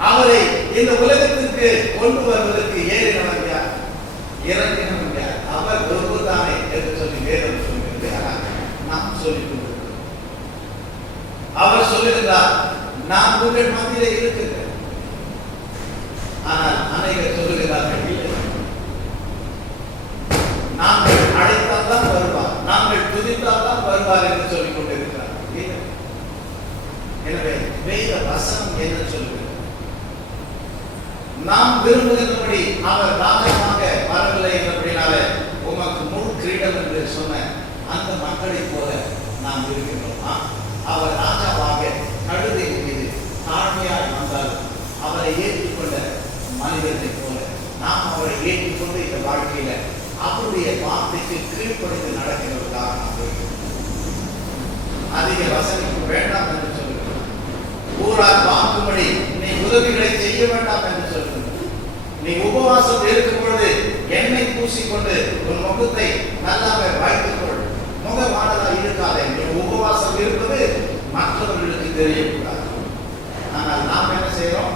அவரை இந்த உலகத்திற்கு கொண்டு வருவதற்கு ஏறினவன் யார்? இறங்கினவன் யார்? அவர் ஒருவர் தானே என்று சொல்லி வேதம் சொல்கிறது. நாம் சொல்லிக் கொண்டிருக்கிறோம். அவர் சொல்லுகிறார், நான் உங்கள் மத்தியிலே இருக்கிறேன். ஆனால் அனைவர் சொல்லுகிறார்கள், இல்லை, நாங்கள் அழைத்தால் தான் வருவார், நாங்கள் துதித்தால் தான் வருவார் என்று சொல்லிக் கொண்டிருக்கிறார். எனவே வேத வசனம் என்ன சொல்லுகிறது? நாம் விரும்புகின்றபடி அவர் ராஜாவாக வரவில்லை என்றபடினாலே உமக்கு முழு கிரீடம் என்று சொன்ன அந்த மக்களை போல நாம் இருக்கிறோமா? அவர் ராஜாவாக கழுதை மீது தாழ்மையாய் வந்தாலும் அவரை ஏற்றுக்கொண்ட மனிதர்களை போல நாம் அவரை ஏற்றுக்கொண்டு இந்த வாழ்க்கையில அவருடைய வார்த்தைக்கு கீழ்ப்படிந்து நடக்கிறவர்களாக நாம் இருக்கிறோம். அதிக வசதிக்கு வேண்டாம் என்று சொல்லுகிறோம். ஊரார் பார்க்கும்படி நீ உதவிகளை செய்ய வேண்டாம் என்று சொல்லுகிறோம். நீ உபவாசம் இருக்கும் பொழுது எண்ணெய் பூசிக்கொண்டு உன் முகத்தை நல்லாவே வைத்துக் கொள், முகமானதா இருக்காதே. நீ உபவாசம் இருப்பது மற்றவர்களுக்கு தெரியக்கூடாது. ஆனால் நாம் என்ன செய்யறோம்?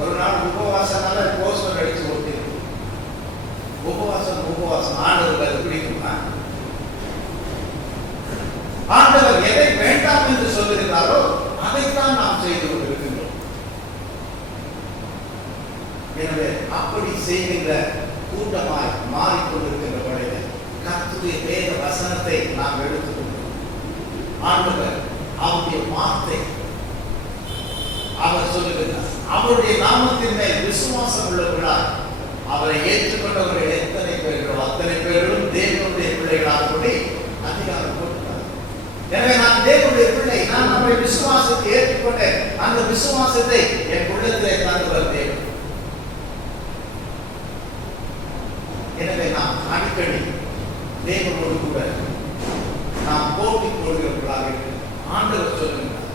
ஒரு நாள் உபவாசனால போஸ்டர் அடிச்சு கொடுத்திருக்கோம். உபவாசம் ஆண்டவருக்கு அது பிடிக்குமா? ஆண்டவர் எதை வேண்டாம் என்று சொல்லுகிறாரோ அதைத்தான் நாம் செய்து கொண்டிருக்கின்றோம். எனவே அப்படி செய்கின்ற கூட்டமாய் மாறிக்கொண்டிருக்கின்ற வழியில் கர்த்தருடைய வேத வசனத்தை நாம் எடுத்துக்கொண்டோம். ஆண்டவர் அவருடைய வார்த்தை அவர் சொல்லுகிறார், அவருடைய நாமத்தின் மேல் விசுவாசம் உள்ளவர்களால் அவரை ஏற்றுக்கொண்டவர்கள் எத்தனை பேர்களோ அத்தனை பேர்களும் தேவனுடைய பிள்ளைகளாக கூடி அதிகாரம் கொடுத்தார். எனவே நான் தேவனுடைய பிள்ளை, நான் நம்முடைய விசுவாசத்தை ஏற்றுக்கொண்டேன். அந்த விசுவாசத்தை என் உள்ளத்திலே தந்தவர் தேவன். அடிக்கடி தேவனோடு கூட நாம் போட்டி போடுகிறவர்களாக இருக்கிறோம். ஆண்டவர் சொல்லுகிறார்,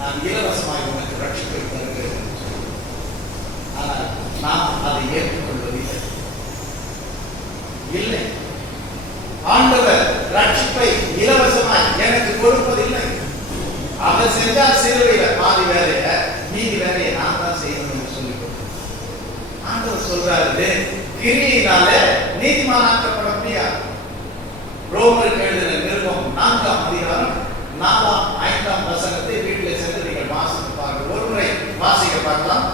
நான் இலவசமாக உனக்கு ரட்சிப்பை தருகிறேன். ஆனால் நாம் அதை ஏற்றுக்கொள்வதில்லை. இல்லை, ஆண்டவர் ரட்சிப்பை இலவசமாய் எனக்கு கொடுப்பதில்லை. அவர் செஞ்சால் சிலுவையில பாதி வேலைய மீதி வேலையை நான் தான் செய்யணும் என்று சொல்லி ஆண்டவர் சொல்றாரு, கிரியினால நீதிமானாக்கப்பட முடியாது. ரோமருக்கு எழுதின நிருபம் 4ஆம் அதிகாரம் 4ஆம் 5ஆம் வசனத்தை வீட்டில் சென்று நீங்கள் வாசித்து பாருங்கள். ஒரு முறை வாசிக்க பார்க்கலாம்.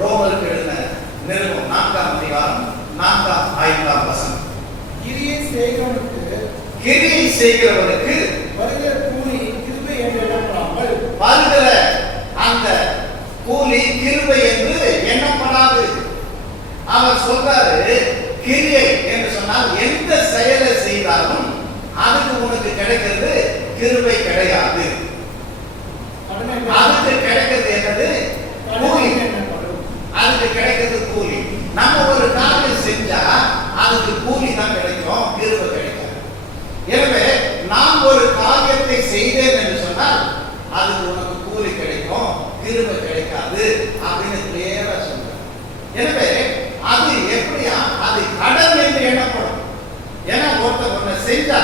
ரோமருக்கு எழுதின நிருபம் 4ஆம் அதிகாரம் 4ஆம் 5ஆம் வசனம். கிரியை செய்கிறவனுக்கு வருகிற கூலி கிருபை என்று எண்ணப்படாமல், வருகிற அந்த கூலி கிருபை என்று எண்ணப்படாது. அவர் சொல்றாரு, கிரியை என்று சொன்னால் எந்த செயலை செய்தாலும் அதுக்கு உனக்கு கிடைக்கிறது கிருபை கிடையாது. அதுக்கு கிடைக்கிறது என்னது? கூலி. அதுக்கு கிடைக்கிறது கூலி. நம்ம ஒரு காரியம் செஞ்சா அதுக்கு கூலி தான் கிடைக்கும், கிருபை கிடைக்காது. எனவே நான் ஒரு காரியத்தை செய்தேன் என்று சொன்னால் அதுக்கு உனக்கு கூலி கிடைக்கும், கிருபை கிடைக்காது அப்படின்னு கிளியரா சொல்றேன். எனவே அது எப்படியா? அது கடன் என்று எண்ணப்படும். ஏன்னா ஒருத்தர் ஒன்றை செஞ்சா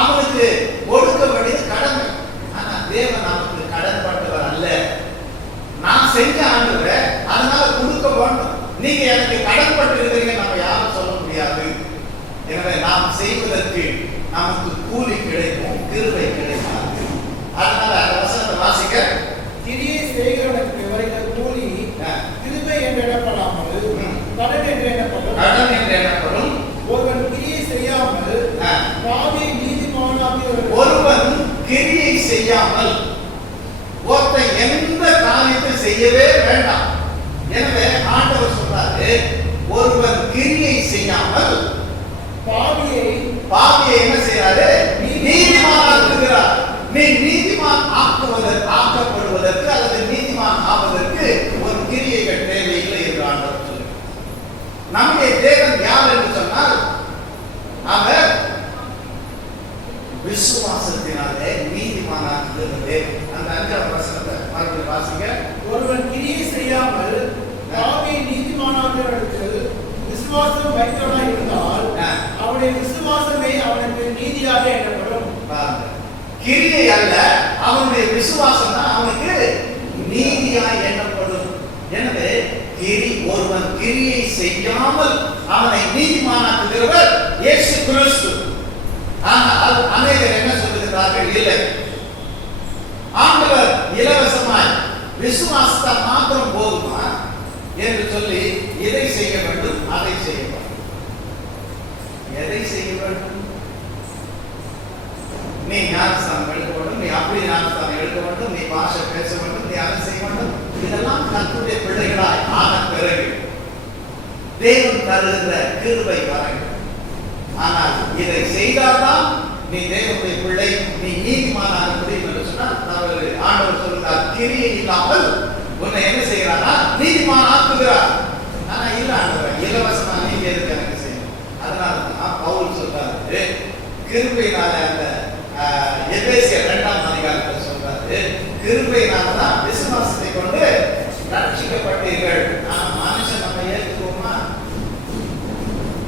அவனுக்கு கொடுக்க வேண்டியது கடமை. ஆனா தேவன் நமக்கு கடன் பட்டவர் அல்ல. நான் செஞ்ச ஆண்டவரே, அதனால கொடுக்க வேண்டும். நீங்க எனக்கு கடன் பட்டு இருக்கிறீங்க நம்ம யாரும் சொல்ல முடியாது. எனவே நாம் செய்வதற்கு நமக்கு கூலி கிடைக்கும், கிருபை கிடைக்காது. அதனால அந்த வசனத்தை வாசிக்க, கிரியை செய்கிறவனுக்கு வருகிற கூலி கிருபை என்று எண்ணப்படாமல் கடன் என்று எண்ணப்படும். கடன் என்று எண்ணப்படும். ஒருவன் கிரியை செய்யாமல் பாவியை நீதிமானாக்குகிறவன். ஒருவன் கிரியை செய்யாமல், ஒருத்தன் எந்த காரியத்தை செய்யவே வேண்டாம். எனவே ஆண்டவர் சொல்றாரு, ஒருவன் கிரியை செய்யாமல் பாவியை என்ன செய்யறாரு? நீதிமானாக்குகிறார். நீ நீதிமான் ஆக்கப்படுவதற்கு அல்லது நீதிமான் ஆவதற்கு ஒரு கிரியைகள் தேவையில்லை என்று ஆண்டவர் சொல்லுகிறார். நம்முடைய தேவன் யார் என்று சொன்னால் அவர் விசுவாசத்தினாலே நீதிமானாக்குகிறது. அந்த 5ஆம் வசனத்தை மறுபடியும் வாசிங்க. ஒருவன் கிரியை செய்யாமல் பாவியை நீதிமானாக்குகிறவனுக்கு விசுவாசம் வைத்தவனாய் இருந்தால் அவனுடைய விசுவாசமே அவனுக்கு நீதியாக எண்ணப்படும். கிரியை அல்ல, அவனுடைய விசுவாசம் தான் அவனுக்கு நீதியாய் எண்ணப்படும். எனவே ஒருவன் கிரியை செய்யாமல் அவனை நீதிமானாக்குகிறவர் இயேசு கிறிஸ்து. ஆனால் அநேகர் என்ன சொல்லுகிறார்கள்? இல்லை, ஆண்டவர் இலவசமாய் விசுவாசத்தை மாத்திரம் போதுமா என்று சொல்லி எதை செய்ய வேண்டும்? அதை செய்ய வேண்டும். எதை செய்ய வேண்டும்? நீ ஞானஸ்தானம் எடுக்க வேண்டும், நீ அப்படி ஞானஸ்தானம் எடுக்க வேண்டும், நீ பாஷை பேச வேண்டும், நீ அதை செய்ய வேண்டும். இதெல்லாம் கர்த்தருடைய பிள்ளைகளாய் ஆன பிறகு தேவன் தருகிற கிருபை வரங்கள். ஆனால் இதை செய்தால்தான் நீ தேவனுடைய பிள்ளை, நீ நீதிமானாக முடியும் என்று சொன்னால் தவறு. ஆண்டவர் சொல்கிறார், கிரியை இல்லாமல் உன்னை என்ன செய்கிறாரா? நீதிமான் ஆக்குகிறார். ஆனா இல்ல ஆண்டவர், இலவசமா நீங்க எதுக்கு எனக்கு செய்யணும்? அதனாலதான் பவுல் சொல்றாரு, கிருபையினால அந்த எபேசியர் 2ஆம் அதிகாரத்தில் சொல்றாரு, கிருபையினாலதான் விசுவாசத்தை கொண்டு ரட்சிக்கப்பட்டீர்கள். ஆனா மனுஷன் நம்ம ஏற்றுக்கோமா?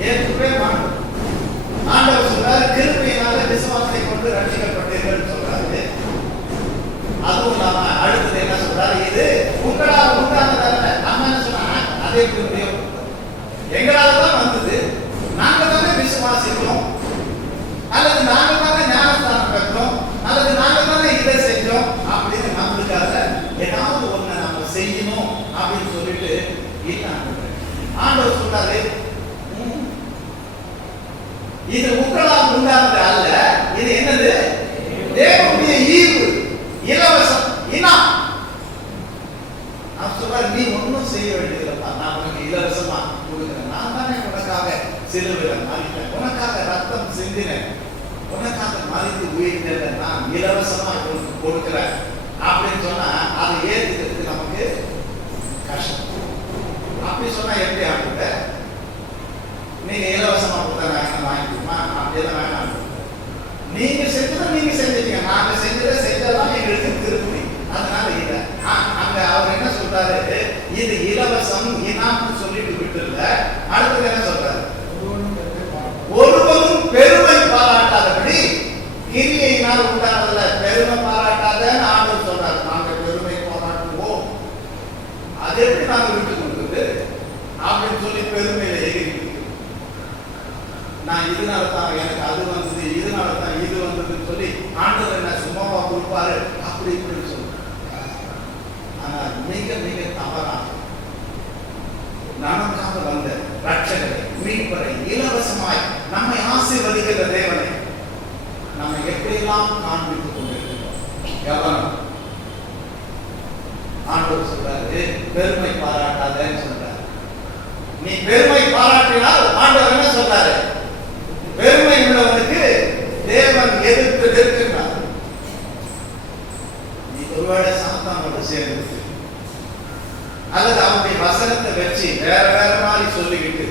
ஏற்றுக்கவே மாட்டோம். ஆண்டவர் சொல்றாரு, கிருபையினால விசுவாசத்தை கொண்டு ரட்சிக்கப்பட்டீர்கள் சொல்றாரு. அதுவும் இல்லாம அடுத்தது என்ன சொல்றாரு? இது உங்களால் உண்டானதல்ல. நம்ம என்ன சொன்னா, அதே முடியும், எங்களால தான் வந்தது, நாங்க தானே விசுவாசிக்கிறோம், அல்லது நாங்க தானே ஞானஸ்தானம் பெற்றோம், அல்லது நாங்க தானே இதை செஞ்சோம் அப்படின்னு நம்மளுக்காக ஏதாவது ஒண்ணு நம்ம செய்யணும் அப்படின்னு சொல்லிட்டு இல்ல. ஆண்டவர் சொல்றாரு, இது உங்களால் உண்டானது அல்ல, இது என்னது? தேவனுடைய ஈவு, இலவசம், இனம். நான் சொல்றேன், நீ ஒன்றும் செய்ய வேண்டியதில்லைப்பா, நான் உனக்கு இலவசமா கொடுக்குறேன். நான் தானே உனக்காக சிலுவையில் மறித்தேன், உனக்காக ரத்தம் சிந்தினேன், உனக்காக மறித்து உயிர்த்தேன், நான் இலவசமா உனக்கு கொடுக்குறேன் அப்படின்னு சொன்னா அதை ஏற்றுக்கிறதுக்கு நமக்கு கஷ்டம். அப்படி சொன்னா எப்படி ஆகுது? இலவசமா கொடுத்தாங்க வாங்கிக்குமா, அப்படியெல்லாம் வேண்டாம். நீங்க செஞ்சதை நீங்க செஞ்சிட்டீங்க, நாங்க செஞ்சதை செஞ்சதான் எங்களுக்கு திருப்பி. அதனால இத அங்க அவர் என்ன சொல்றாரு, இது இலவசம் இனாம்னு சொல்லிட்டு விட்டு இல்ல. அடுத்தது என்ன சொல்றாரு, ஒருவரும் பெருமை பாராட்டாதபடி கிரியையினால் உண்டானதுல பெருமை பாராட்டாதன்னு ஆண்டவர் சொல்றாரு. நாங்க பெருமை பாராட்டுவோம், அது எப்படி நாங்க விட்டு கொடுக்குறது அப்படின்னு சொல்லி பெருமையில எகிரி, நான் இதனால தான் எனக்கு அது வந்தது, இதனால தான் இது வந்ததுன்னு சொல்லி ஆண்டவர் என்ன சும்மாவா கொடுப்பாரு அப்படி இப்படின்னு சொல்லுவாங்க. ஆனால் மிக மிக தவறாக நமக்காக வந்த ரட்சகரை, மீட்பரை, இலவசமாய் நம்மை ஆசீர்வதிக்கிற தேவனை நம்ம எப்படியெல்லாம் காண்பித்துக் கொண்டிருக்கிறோம். கவனம். ஆண்டவர் சொல்றாரு பெருமை பாராட்டாதன்னு சொல்றாரு. நீ பெருமை பாராட்டினால் ஆண்டவர் என்ன சொல்றாரு, பெருமை உள்ளவனுக்கு தேவன் எதிர்த்து நிற்கிறார். நீ ஒருவேளை சாத்தானோடு சேர்ந்து அல்லது அவனுடைய வசனத்தை வச்சு வேற வேற மாதிரி சொல்லிக்கிட்டு,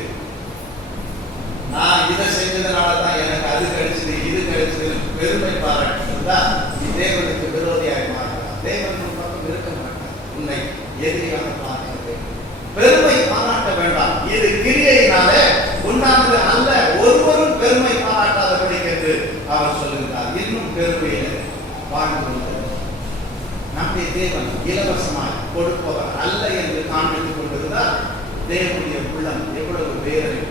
நான் இதை செஞ்சதுனால தான் எனக்கு அது கிடைச்சது இது கிடைச்சது பெருமை பாராட்டினா நீ தேவனுக்கு விரோதியாக மாறலாம். தேவன் பக்கம் இருக்க மாட்டார், உன்னை எதிரியாக பார்க்கிறது. பெருமை பாராட்ட வேண்டாம், இது கிரியையினாலே உண்டானது அல்ல. ஒருவரும் பெருமை பாராட்டாதபடி என்று அவர் சொல்லுகிறார். இன்னும் பெருமையில வாழ்ந்து கொண்டது நம்முடைய தேவன் இலவசமாய் கொடுப்பவர் அல்ல என்று காண்பித்துக் கொண்டிருந்தால் தேவனுடைய உள்ளம் எவ்வளவு வேதனை.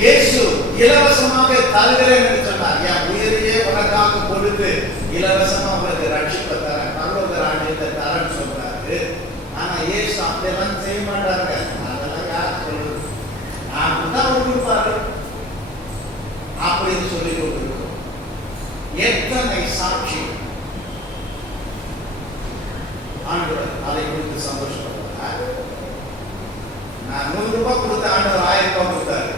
இயேசு இலவசமாக தருகிறேன் என்று சொன்னார். என் உயிரையே உனக்காக கொடுத்து இலவசமா உங்களுக்கு ரட்சிப்பை தரேன், பரலோக ராஜ்யத்தை தரேன்னு சொல்றாரு. ஆனா இயேசு அப்படியெல்லாம் செய்ய மாட்டாங்க. அதெல்லாம் யார் சொல்றது, அப்படிதான் கொடுப்பாரு அப்படின்னு சொல்லி கொண்டிருக்கிறோம். எத்தனை சாட்சி ஆண்டவர் அதை கொடுத்து சந்தோஷப்படுவார். நான் 100 ரூபாய் கொடுத்த ஆண்டவர் 1000 ரூபாய் கொடுத்தாரு.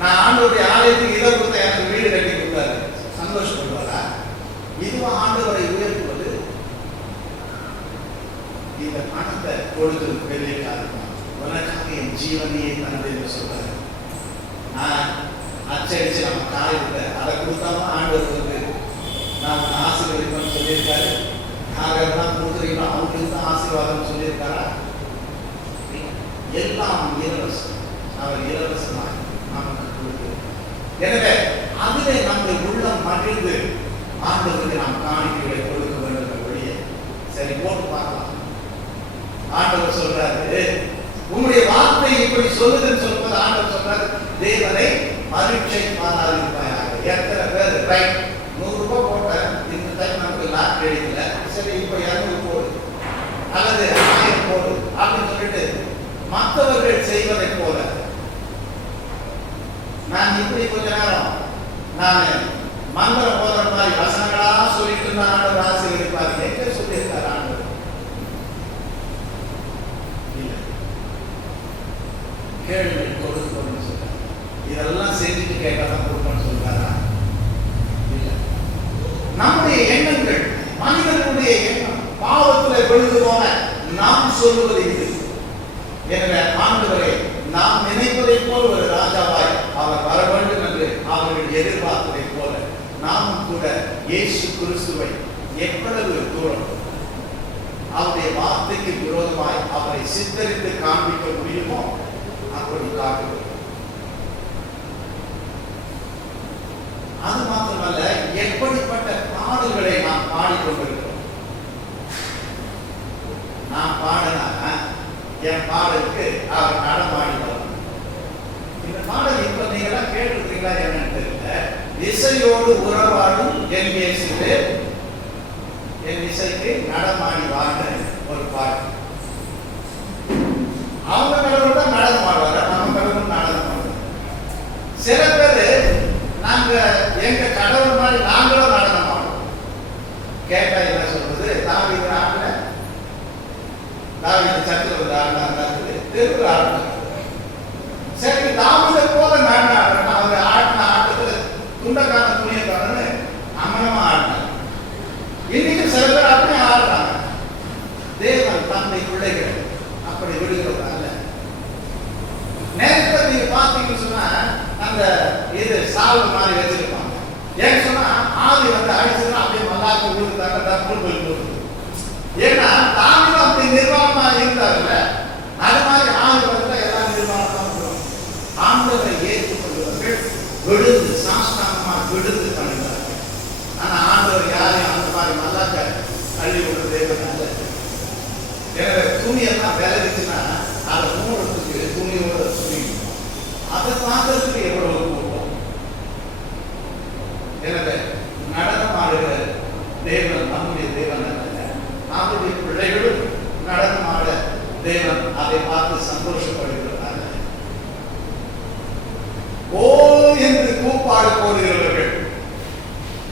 நான் ஆண்டவருடைய ஆலயத்துக்கு இதை கொடுத்த எனக்கு வீடு கட்டி கொடுத்தாரு, சந்தோஷப்படுவாரா? இதுவா ஆண்டவரை உயர்த்துவது? இந்த பணத்தை கொடுத்து பெரிய காரணம், உனக்காக என் ஜீவனையை தந்தேன்னு சொல்றாரு. நான் அச்சடிச்சு நம்ம காலையில அதை கொடுத்தாலும் ஆண்டவர் வந்து நான் ஆசீர்வதிப்பேன்னு சொல்லியிருக்காரு. யாரெல்லாம் கொடுக்குறீங்களோ அவங்களுக்கு தான் ஆசீர்வாதம் சொல்லியிருக்காரா? எல்லாம் இலவசம், அவர் இலவசமாக நமக்கு கொடுக்கிறார். எனவே அதிலே நம்முடைய உள்ளம் மகிழ்ந்து ஆண்டவருக்கு நாம் காணிக்கைகளை கொடுக்க வேண்டும். வழியை சரி போட்டு பார்க்கலாம். ஆண்டவர் சொல்றாரு, உங்களுடைய வார்த்தை இப்படி சொல்லுதுன்னு சொல்லும்போது ஆண்டவர் சொல்றாரு, தேவனை பரீட்சை பாராதிருப்பாயாக. எத்தனை பேர் ரைட் 100 ரூபாய் போட்டேன், இந்த டைம் நமக்கு லாக் கிடைக்கல, சரி இப்போ 200 போடு அல்லது 1000 போடு அப்படின்னு சொல்லிட்டு மற்றவர்கள் செய்வதை போல நான் இப்படி கொஞ்ச நேரம் நான் மந்திரம் போகிற மாதிரி வசனங்களா சொல்லிட்டு இருந்த ஆண்டவர் ஆசீர்வதிப்பார். எங்க சொல்லியிருக்காரு ஆண்டவர்? கேளுங்கள் கொடுக்கணும்னு சொல்றாரு. இதெல்லாம் செஞ்சுட்டு கேட்டாதான் கொடுக்கணும்னு சொல்றாரா? இல்லை. நம்முடைய எண்ணங்கள், மனிதனுடைய எண்ணம் பாவத்தில் விழுந்து போன நாம் சொல்லுவது இது. எனவே ஆண்டவரே, நாம் நினைப்பதை போல் ஒரு ராஜாவாய் அவர் வர வேண்டும் என்று அவர்கள் எதிர்பார்ப்பதை போல நாமும் கூட இயேசு கிறிஸ்துவை எவ்வளவு தூரம் அவருடைய வார்த்தைக்கு விரோதமாய் அவரை சித்தரித்து காண்பிக்க முடியுமோ அப்படி காட்டுவோம். அது மாத்திரமல்ல, எப்படிப்பட்ட பாடல்களை நாம் பாடிக்கொண்டிருக்கிறோம். நான் பாடினா என் பாடலுக்கு அவர் நடமாடிவார். இந்த பாடல் இப்ப நீங்க கேட்டிருக்கீங்களா என்னன்னு தெரியல. இசையோடு உறவாடும் என் இயேசுவே என் இசைக்கு நடமாடி வாழ்ந்த ஒரு பாடல். அவங்க கடவுள் தான் நடனம் ஆடுவார், நம்ம கடவுள் நடனம் ஆடுவார். சில பேர் நாங்க எங்க கடவுள் மாதிரி நாங்களும் நடனம் ஆடுவோம். கேட்டா என்ன சொல்றது, தாவீது ஆடல, தாவீது சர்ச்சில் வந்து ஆடினாரு, தெருவில் ஆடினார். சரி, தாவீதை போல நான் ஆடுறேன். அவங்க ஆடின ஆட்டத்துல துண்டக்கான துணியை காரணு அமனமா ஆடினார். இன்னைக்கு சில பேர் அப்படியே ஆடுறாங்க. தேவன் தந்தை பிள்ளைகள் அப்படி விடுகிறது அல்ல. நேரத்தை நீங்க பார்த்தீங்கன்னு சொன்னா அந்த இது சாவு மாதிரி வச்சிருப்பாங்க. ஏன்னு சொன்னா ஆவி வந்து அடிச்சுன்னா அப்படியே மல்லாக்க ஊருத்தாங்க தற்போல் போகுது. ஏன்னா தாங்களும் அப்படி நிர்வாணமா இருந்தாருல்ல, அது மாதிரி ஆவி வந்து எல்லாம் நிர்வாணமா இருக்கும். ஆண்டவரை ஏற்றுக்கொள்வர்கள் விழுந்து சாஸ்தாங்கமா விழுந்து பண்ணினார்கள். ஆனா ஆண்டவர் யாரையும் அந்த மாதிரி மல்லாக்க அள்ளி விடுற தேவன் அல்ல. எனவே துணியெல்லாம் விளைவிச்சுன்னா அதை மூடுறதுக்கு துணியோட துணி அதை பார்க்கறதுக்கு எவ்வளவு கூட்டம். எனவே நடனம் ஆடுகிற தேவன் நம்முடைய தேவன் அல்ல, நம்முடைய பிள்ளைகளும் நடனம் ஆட தேவன் அதை பார்த்து சந்தோஷப்படுகிறார்கள். ஓ என்று கூப்பாடு போடுகிறவர்கள்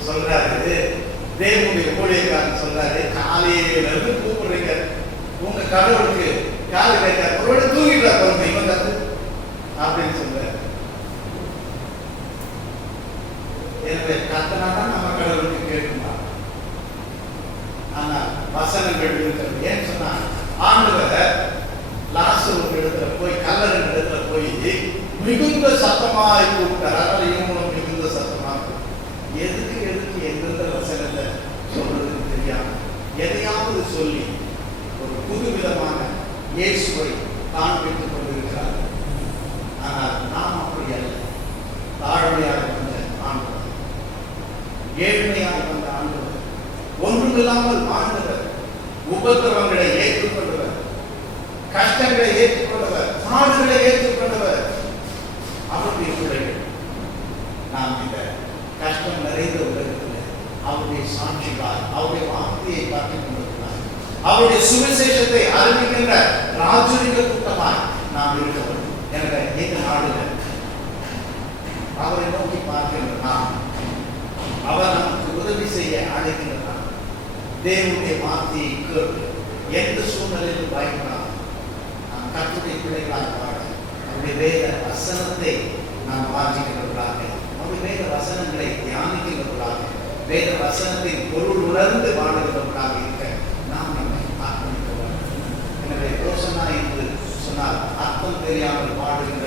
சொல்றாரு, தேவனுடைய ஊழியக்காரன் சொல்றாரு, காலையில இருந்து கூப்பிடுறீங்க உங்க கடவுளுக்கு காலை வைக்க ஒருவேளை தூங்கிட்டா போறோம் இவன் கத்து அப்படின்னு சொல்றாரு. எனவே கத்தனாதான் நம்ம கடவுளுக்கு கேட்குமா? ஆனா வசனங்கள் இருக்கிறது. ஏன்னு சொன்னா ஆண்டவர் லாசரு இடத்துல போய் கல்லறை இடத்துல போய் மிகுந்த சத்தமாய் கூப்பிட்டார். அதனால இவங்களும் மிகுந்த சத்தமாக எதுக்கு எந்தெந்த வசனத்தை சொல்றதுன்னு தெரியாம எதையாவது சொல்லி ஒரு புது விதமான இயேசுவை காண்பித்துக் கொண்டிருக்கிறார். ஆனால் நாம் அப்படி அல்ல. தாழ்மையாக வந்த ஆண்டவர், ஏழ்மையாக வந்த ஆண்டவர், ஒன்றுமில்லாமல் வாழ்ந்தவர், உபத்திரவங்களை ஏற்றுக்கொண்டவர், கஷ்டங்களை ஏற்றுக்கொண்டவர், பாடுகளை ஏற்றுக்கொண்டவர். அவருடைய பிள்ளைகள் நாம் இந்த கஷ்டம் நிறைந்த உலகத்தில் அவருடைய சாட்சிகளால் அவருடைய வார்த்தையை காட்டிக் கொண்டிருக்கிறார். அவருடைய சுவிசேஷத்தை அறிவிக்கின்ற ராஜரிக கூட்டமாய் நாம் இருக்க வேண்டும். எனவே இந்த நாடுகள் அவரை நோக்கி பார்க்கின்றனர். அவர் நமக்கு உதவி செய்ய அழைக்கின்றனர். தேவனுடைய வார்த்தையை கேட்டு எந்த சூழ்நிலையிலும் பயப்படாமல் நாம் கர்த்தருடைய பிள்ளைகளாக வாழ அவருடைய வேத வசனத்தை நாம் வாசிக்கிறவர்களாக, அவருடைய வேத வசனங்களை தியானிக்கிறவர்களாக, வேத வசனத்தின் பொருள் உணர்ந்து வாழுகிறவர்களாக இருக்க நாம் நம்மை அர்ப்பணிக்க வேண்டும். எனவே யோசனா என்று சொன்னால் அர்த்தம் தெரியாமல் வாழுகின்ற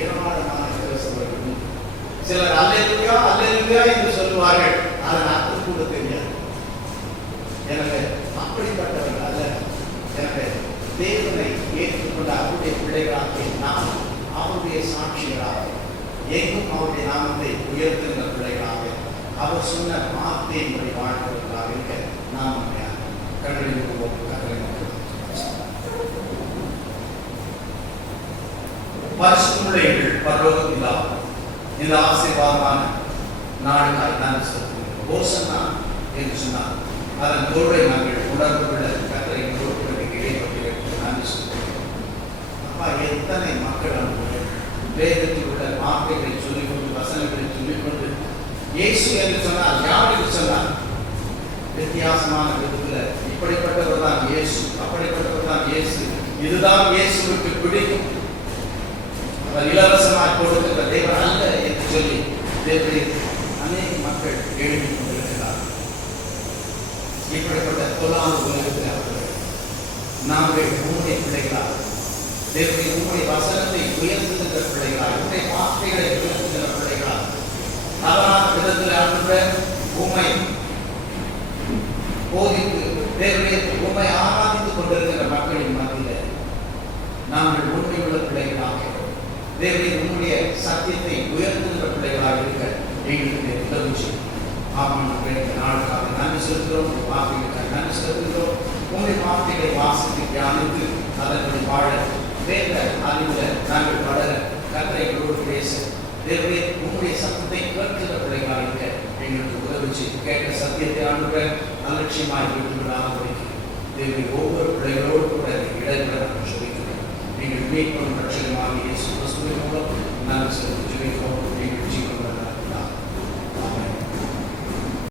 ஏராளமான கிறிஸ்தவர்கள் உண்டு. சிலர் அல்லேலூயா அல்லேலூயா என்று சொல்லுவார்கள், அதன் அர்த்தம் கூட தெரியாது. எனவே அப்படிப்பட்டவர்கள் அல்ல. எனவே தேவனை ஏற்றுக்கொண்ட அவருடைய பிள்ளைகளாக நாம் அவருடைய சாட்சிகளாக எங்கும் அவருடைய நாமத்தை உயர்த்துகின்ற பிள்ளைகளாக அவர் சொன்ன வார்த்தையின்படி வாழ்கிறவர்களாக இருக்க நாம் கடலில் பரிசுத்தமுடையவர்கள் பரலோகத்தில் இந்த ஆசீர்வாதமான நாடுகாய் நான் சொல்கிறேன். ஓசன்னா என்று சொன்னால் அதன் பொருளை நாங்கள் உணர்ந்து கொள்ள கத்தரை இடைப்பட்டு நான் சொல்கிறேன். அப்பா, எத்தனை மக்கள் வேதத்தில் உள்ள வார்த்தைகளை சொல்லிக்கொண்டு வசனங்களை சொல்லிக்கொண்டு இயேசு என்று சொன்னால் யார் என்று சொன்னார்? வித்தியாசமான விதத்தில் இப்படிப்பட்டவர் தான் இயேசு, அப்படிப்பட்டவர் தான் இயேசு, இதுதான் இயேசுவுக்கு பிடிக்கும், அவர் இலவசமாக கொடுக்கிற தேவன் அல்ல என்று சொல்லி தேவனை அநேக மக்கள் எழுதி கொண்டிருக்கிறார். இப்படிப்பட்ட பொல்லாத உலகத்தில் அவர்கள் நாங்கள் உங்களுடைய பிள்ளைகளாக தேவனை உங்களுடைய வசனத்தை உயர்த்துகின்ற பிள்ளைகளாக, உங்களுடைய வார்த்தைகளை உயர்த்துகின்ற பிள்ளைகளாக தவறான விதத்தில் ஆண்டுற உண்மை போதித்து தேவனுடைய உண்மை ஆராதித்துக் கொண்டிருக்கிற மக்களின் மத்தியில் நாங்கள் உண்மையுள்ள பிள்ளைகளாக தேவனுடைய உன்னுடைய சத்தியத்தை உயர்த்துகின்ற பிள்ளைகளாக இருக்க எங்களுக்கு உதவி செய்யும். ஆமாம், நாளுக்காக நன்றி செலுத்துகிறோம், வார்த்தைகளுக்காக நன்றி செலுத்துகிறோம். உங்களுடைய வார்த்தைகளை வாசித்து தியானித்து அதன்படி வாழ வேத அறிவில் நாங்கள் வளர கர்த்தரைகளோடு பேச தேவனுடைய உங்களுடைய சத்தத்தை கேட்கிற பிள்ளைகளாக இருக்க எங்களுக்கு உதவி செய்யும். கேட்ட சத்தியத்தை ஆண்டுகிற அலட்சியமாய் விட்டுவிடாமல் தேவனுடைய ஒவ்வொரு பிள்ளைகளும்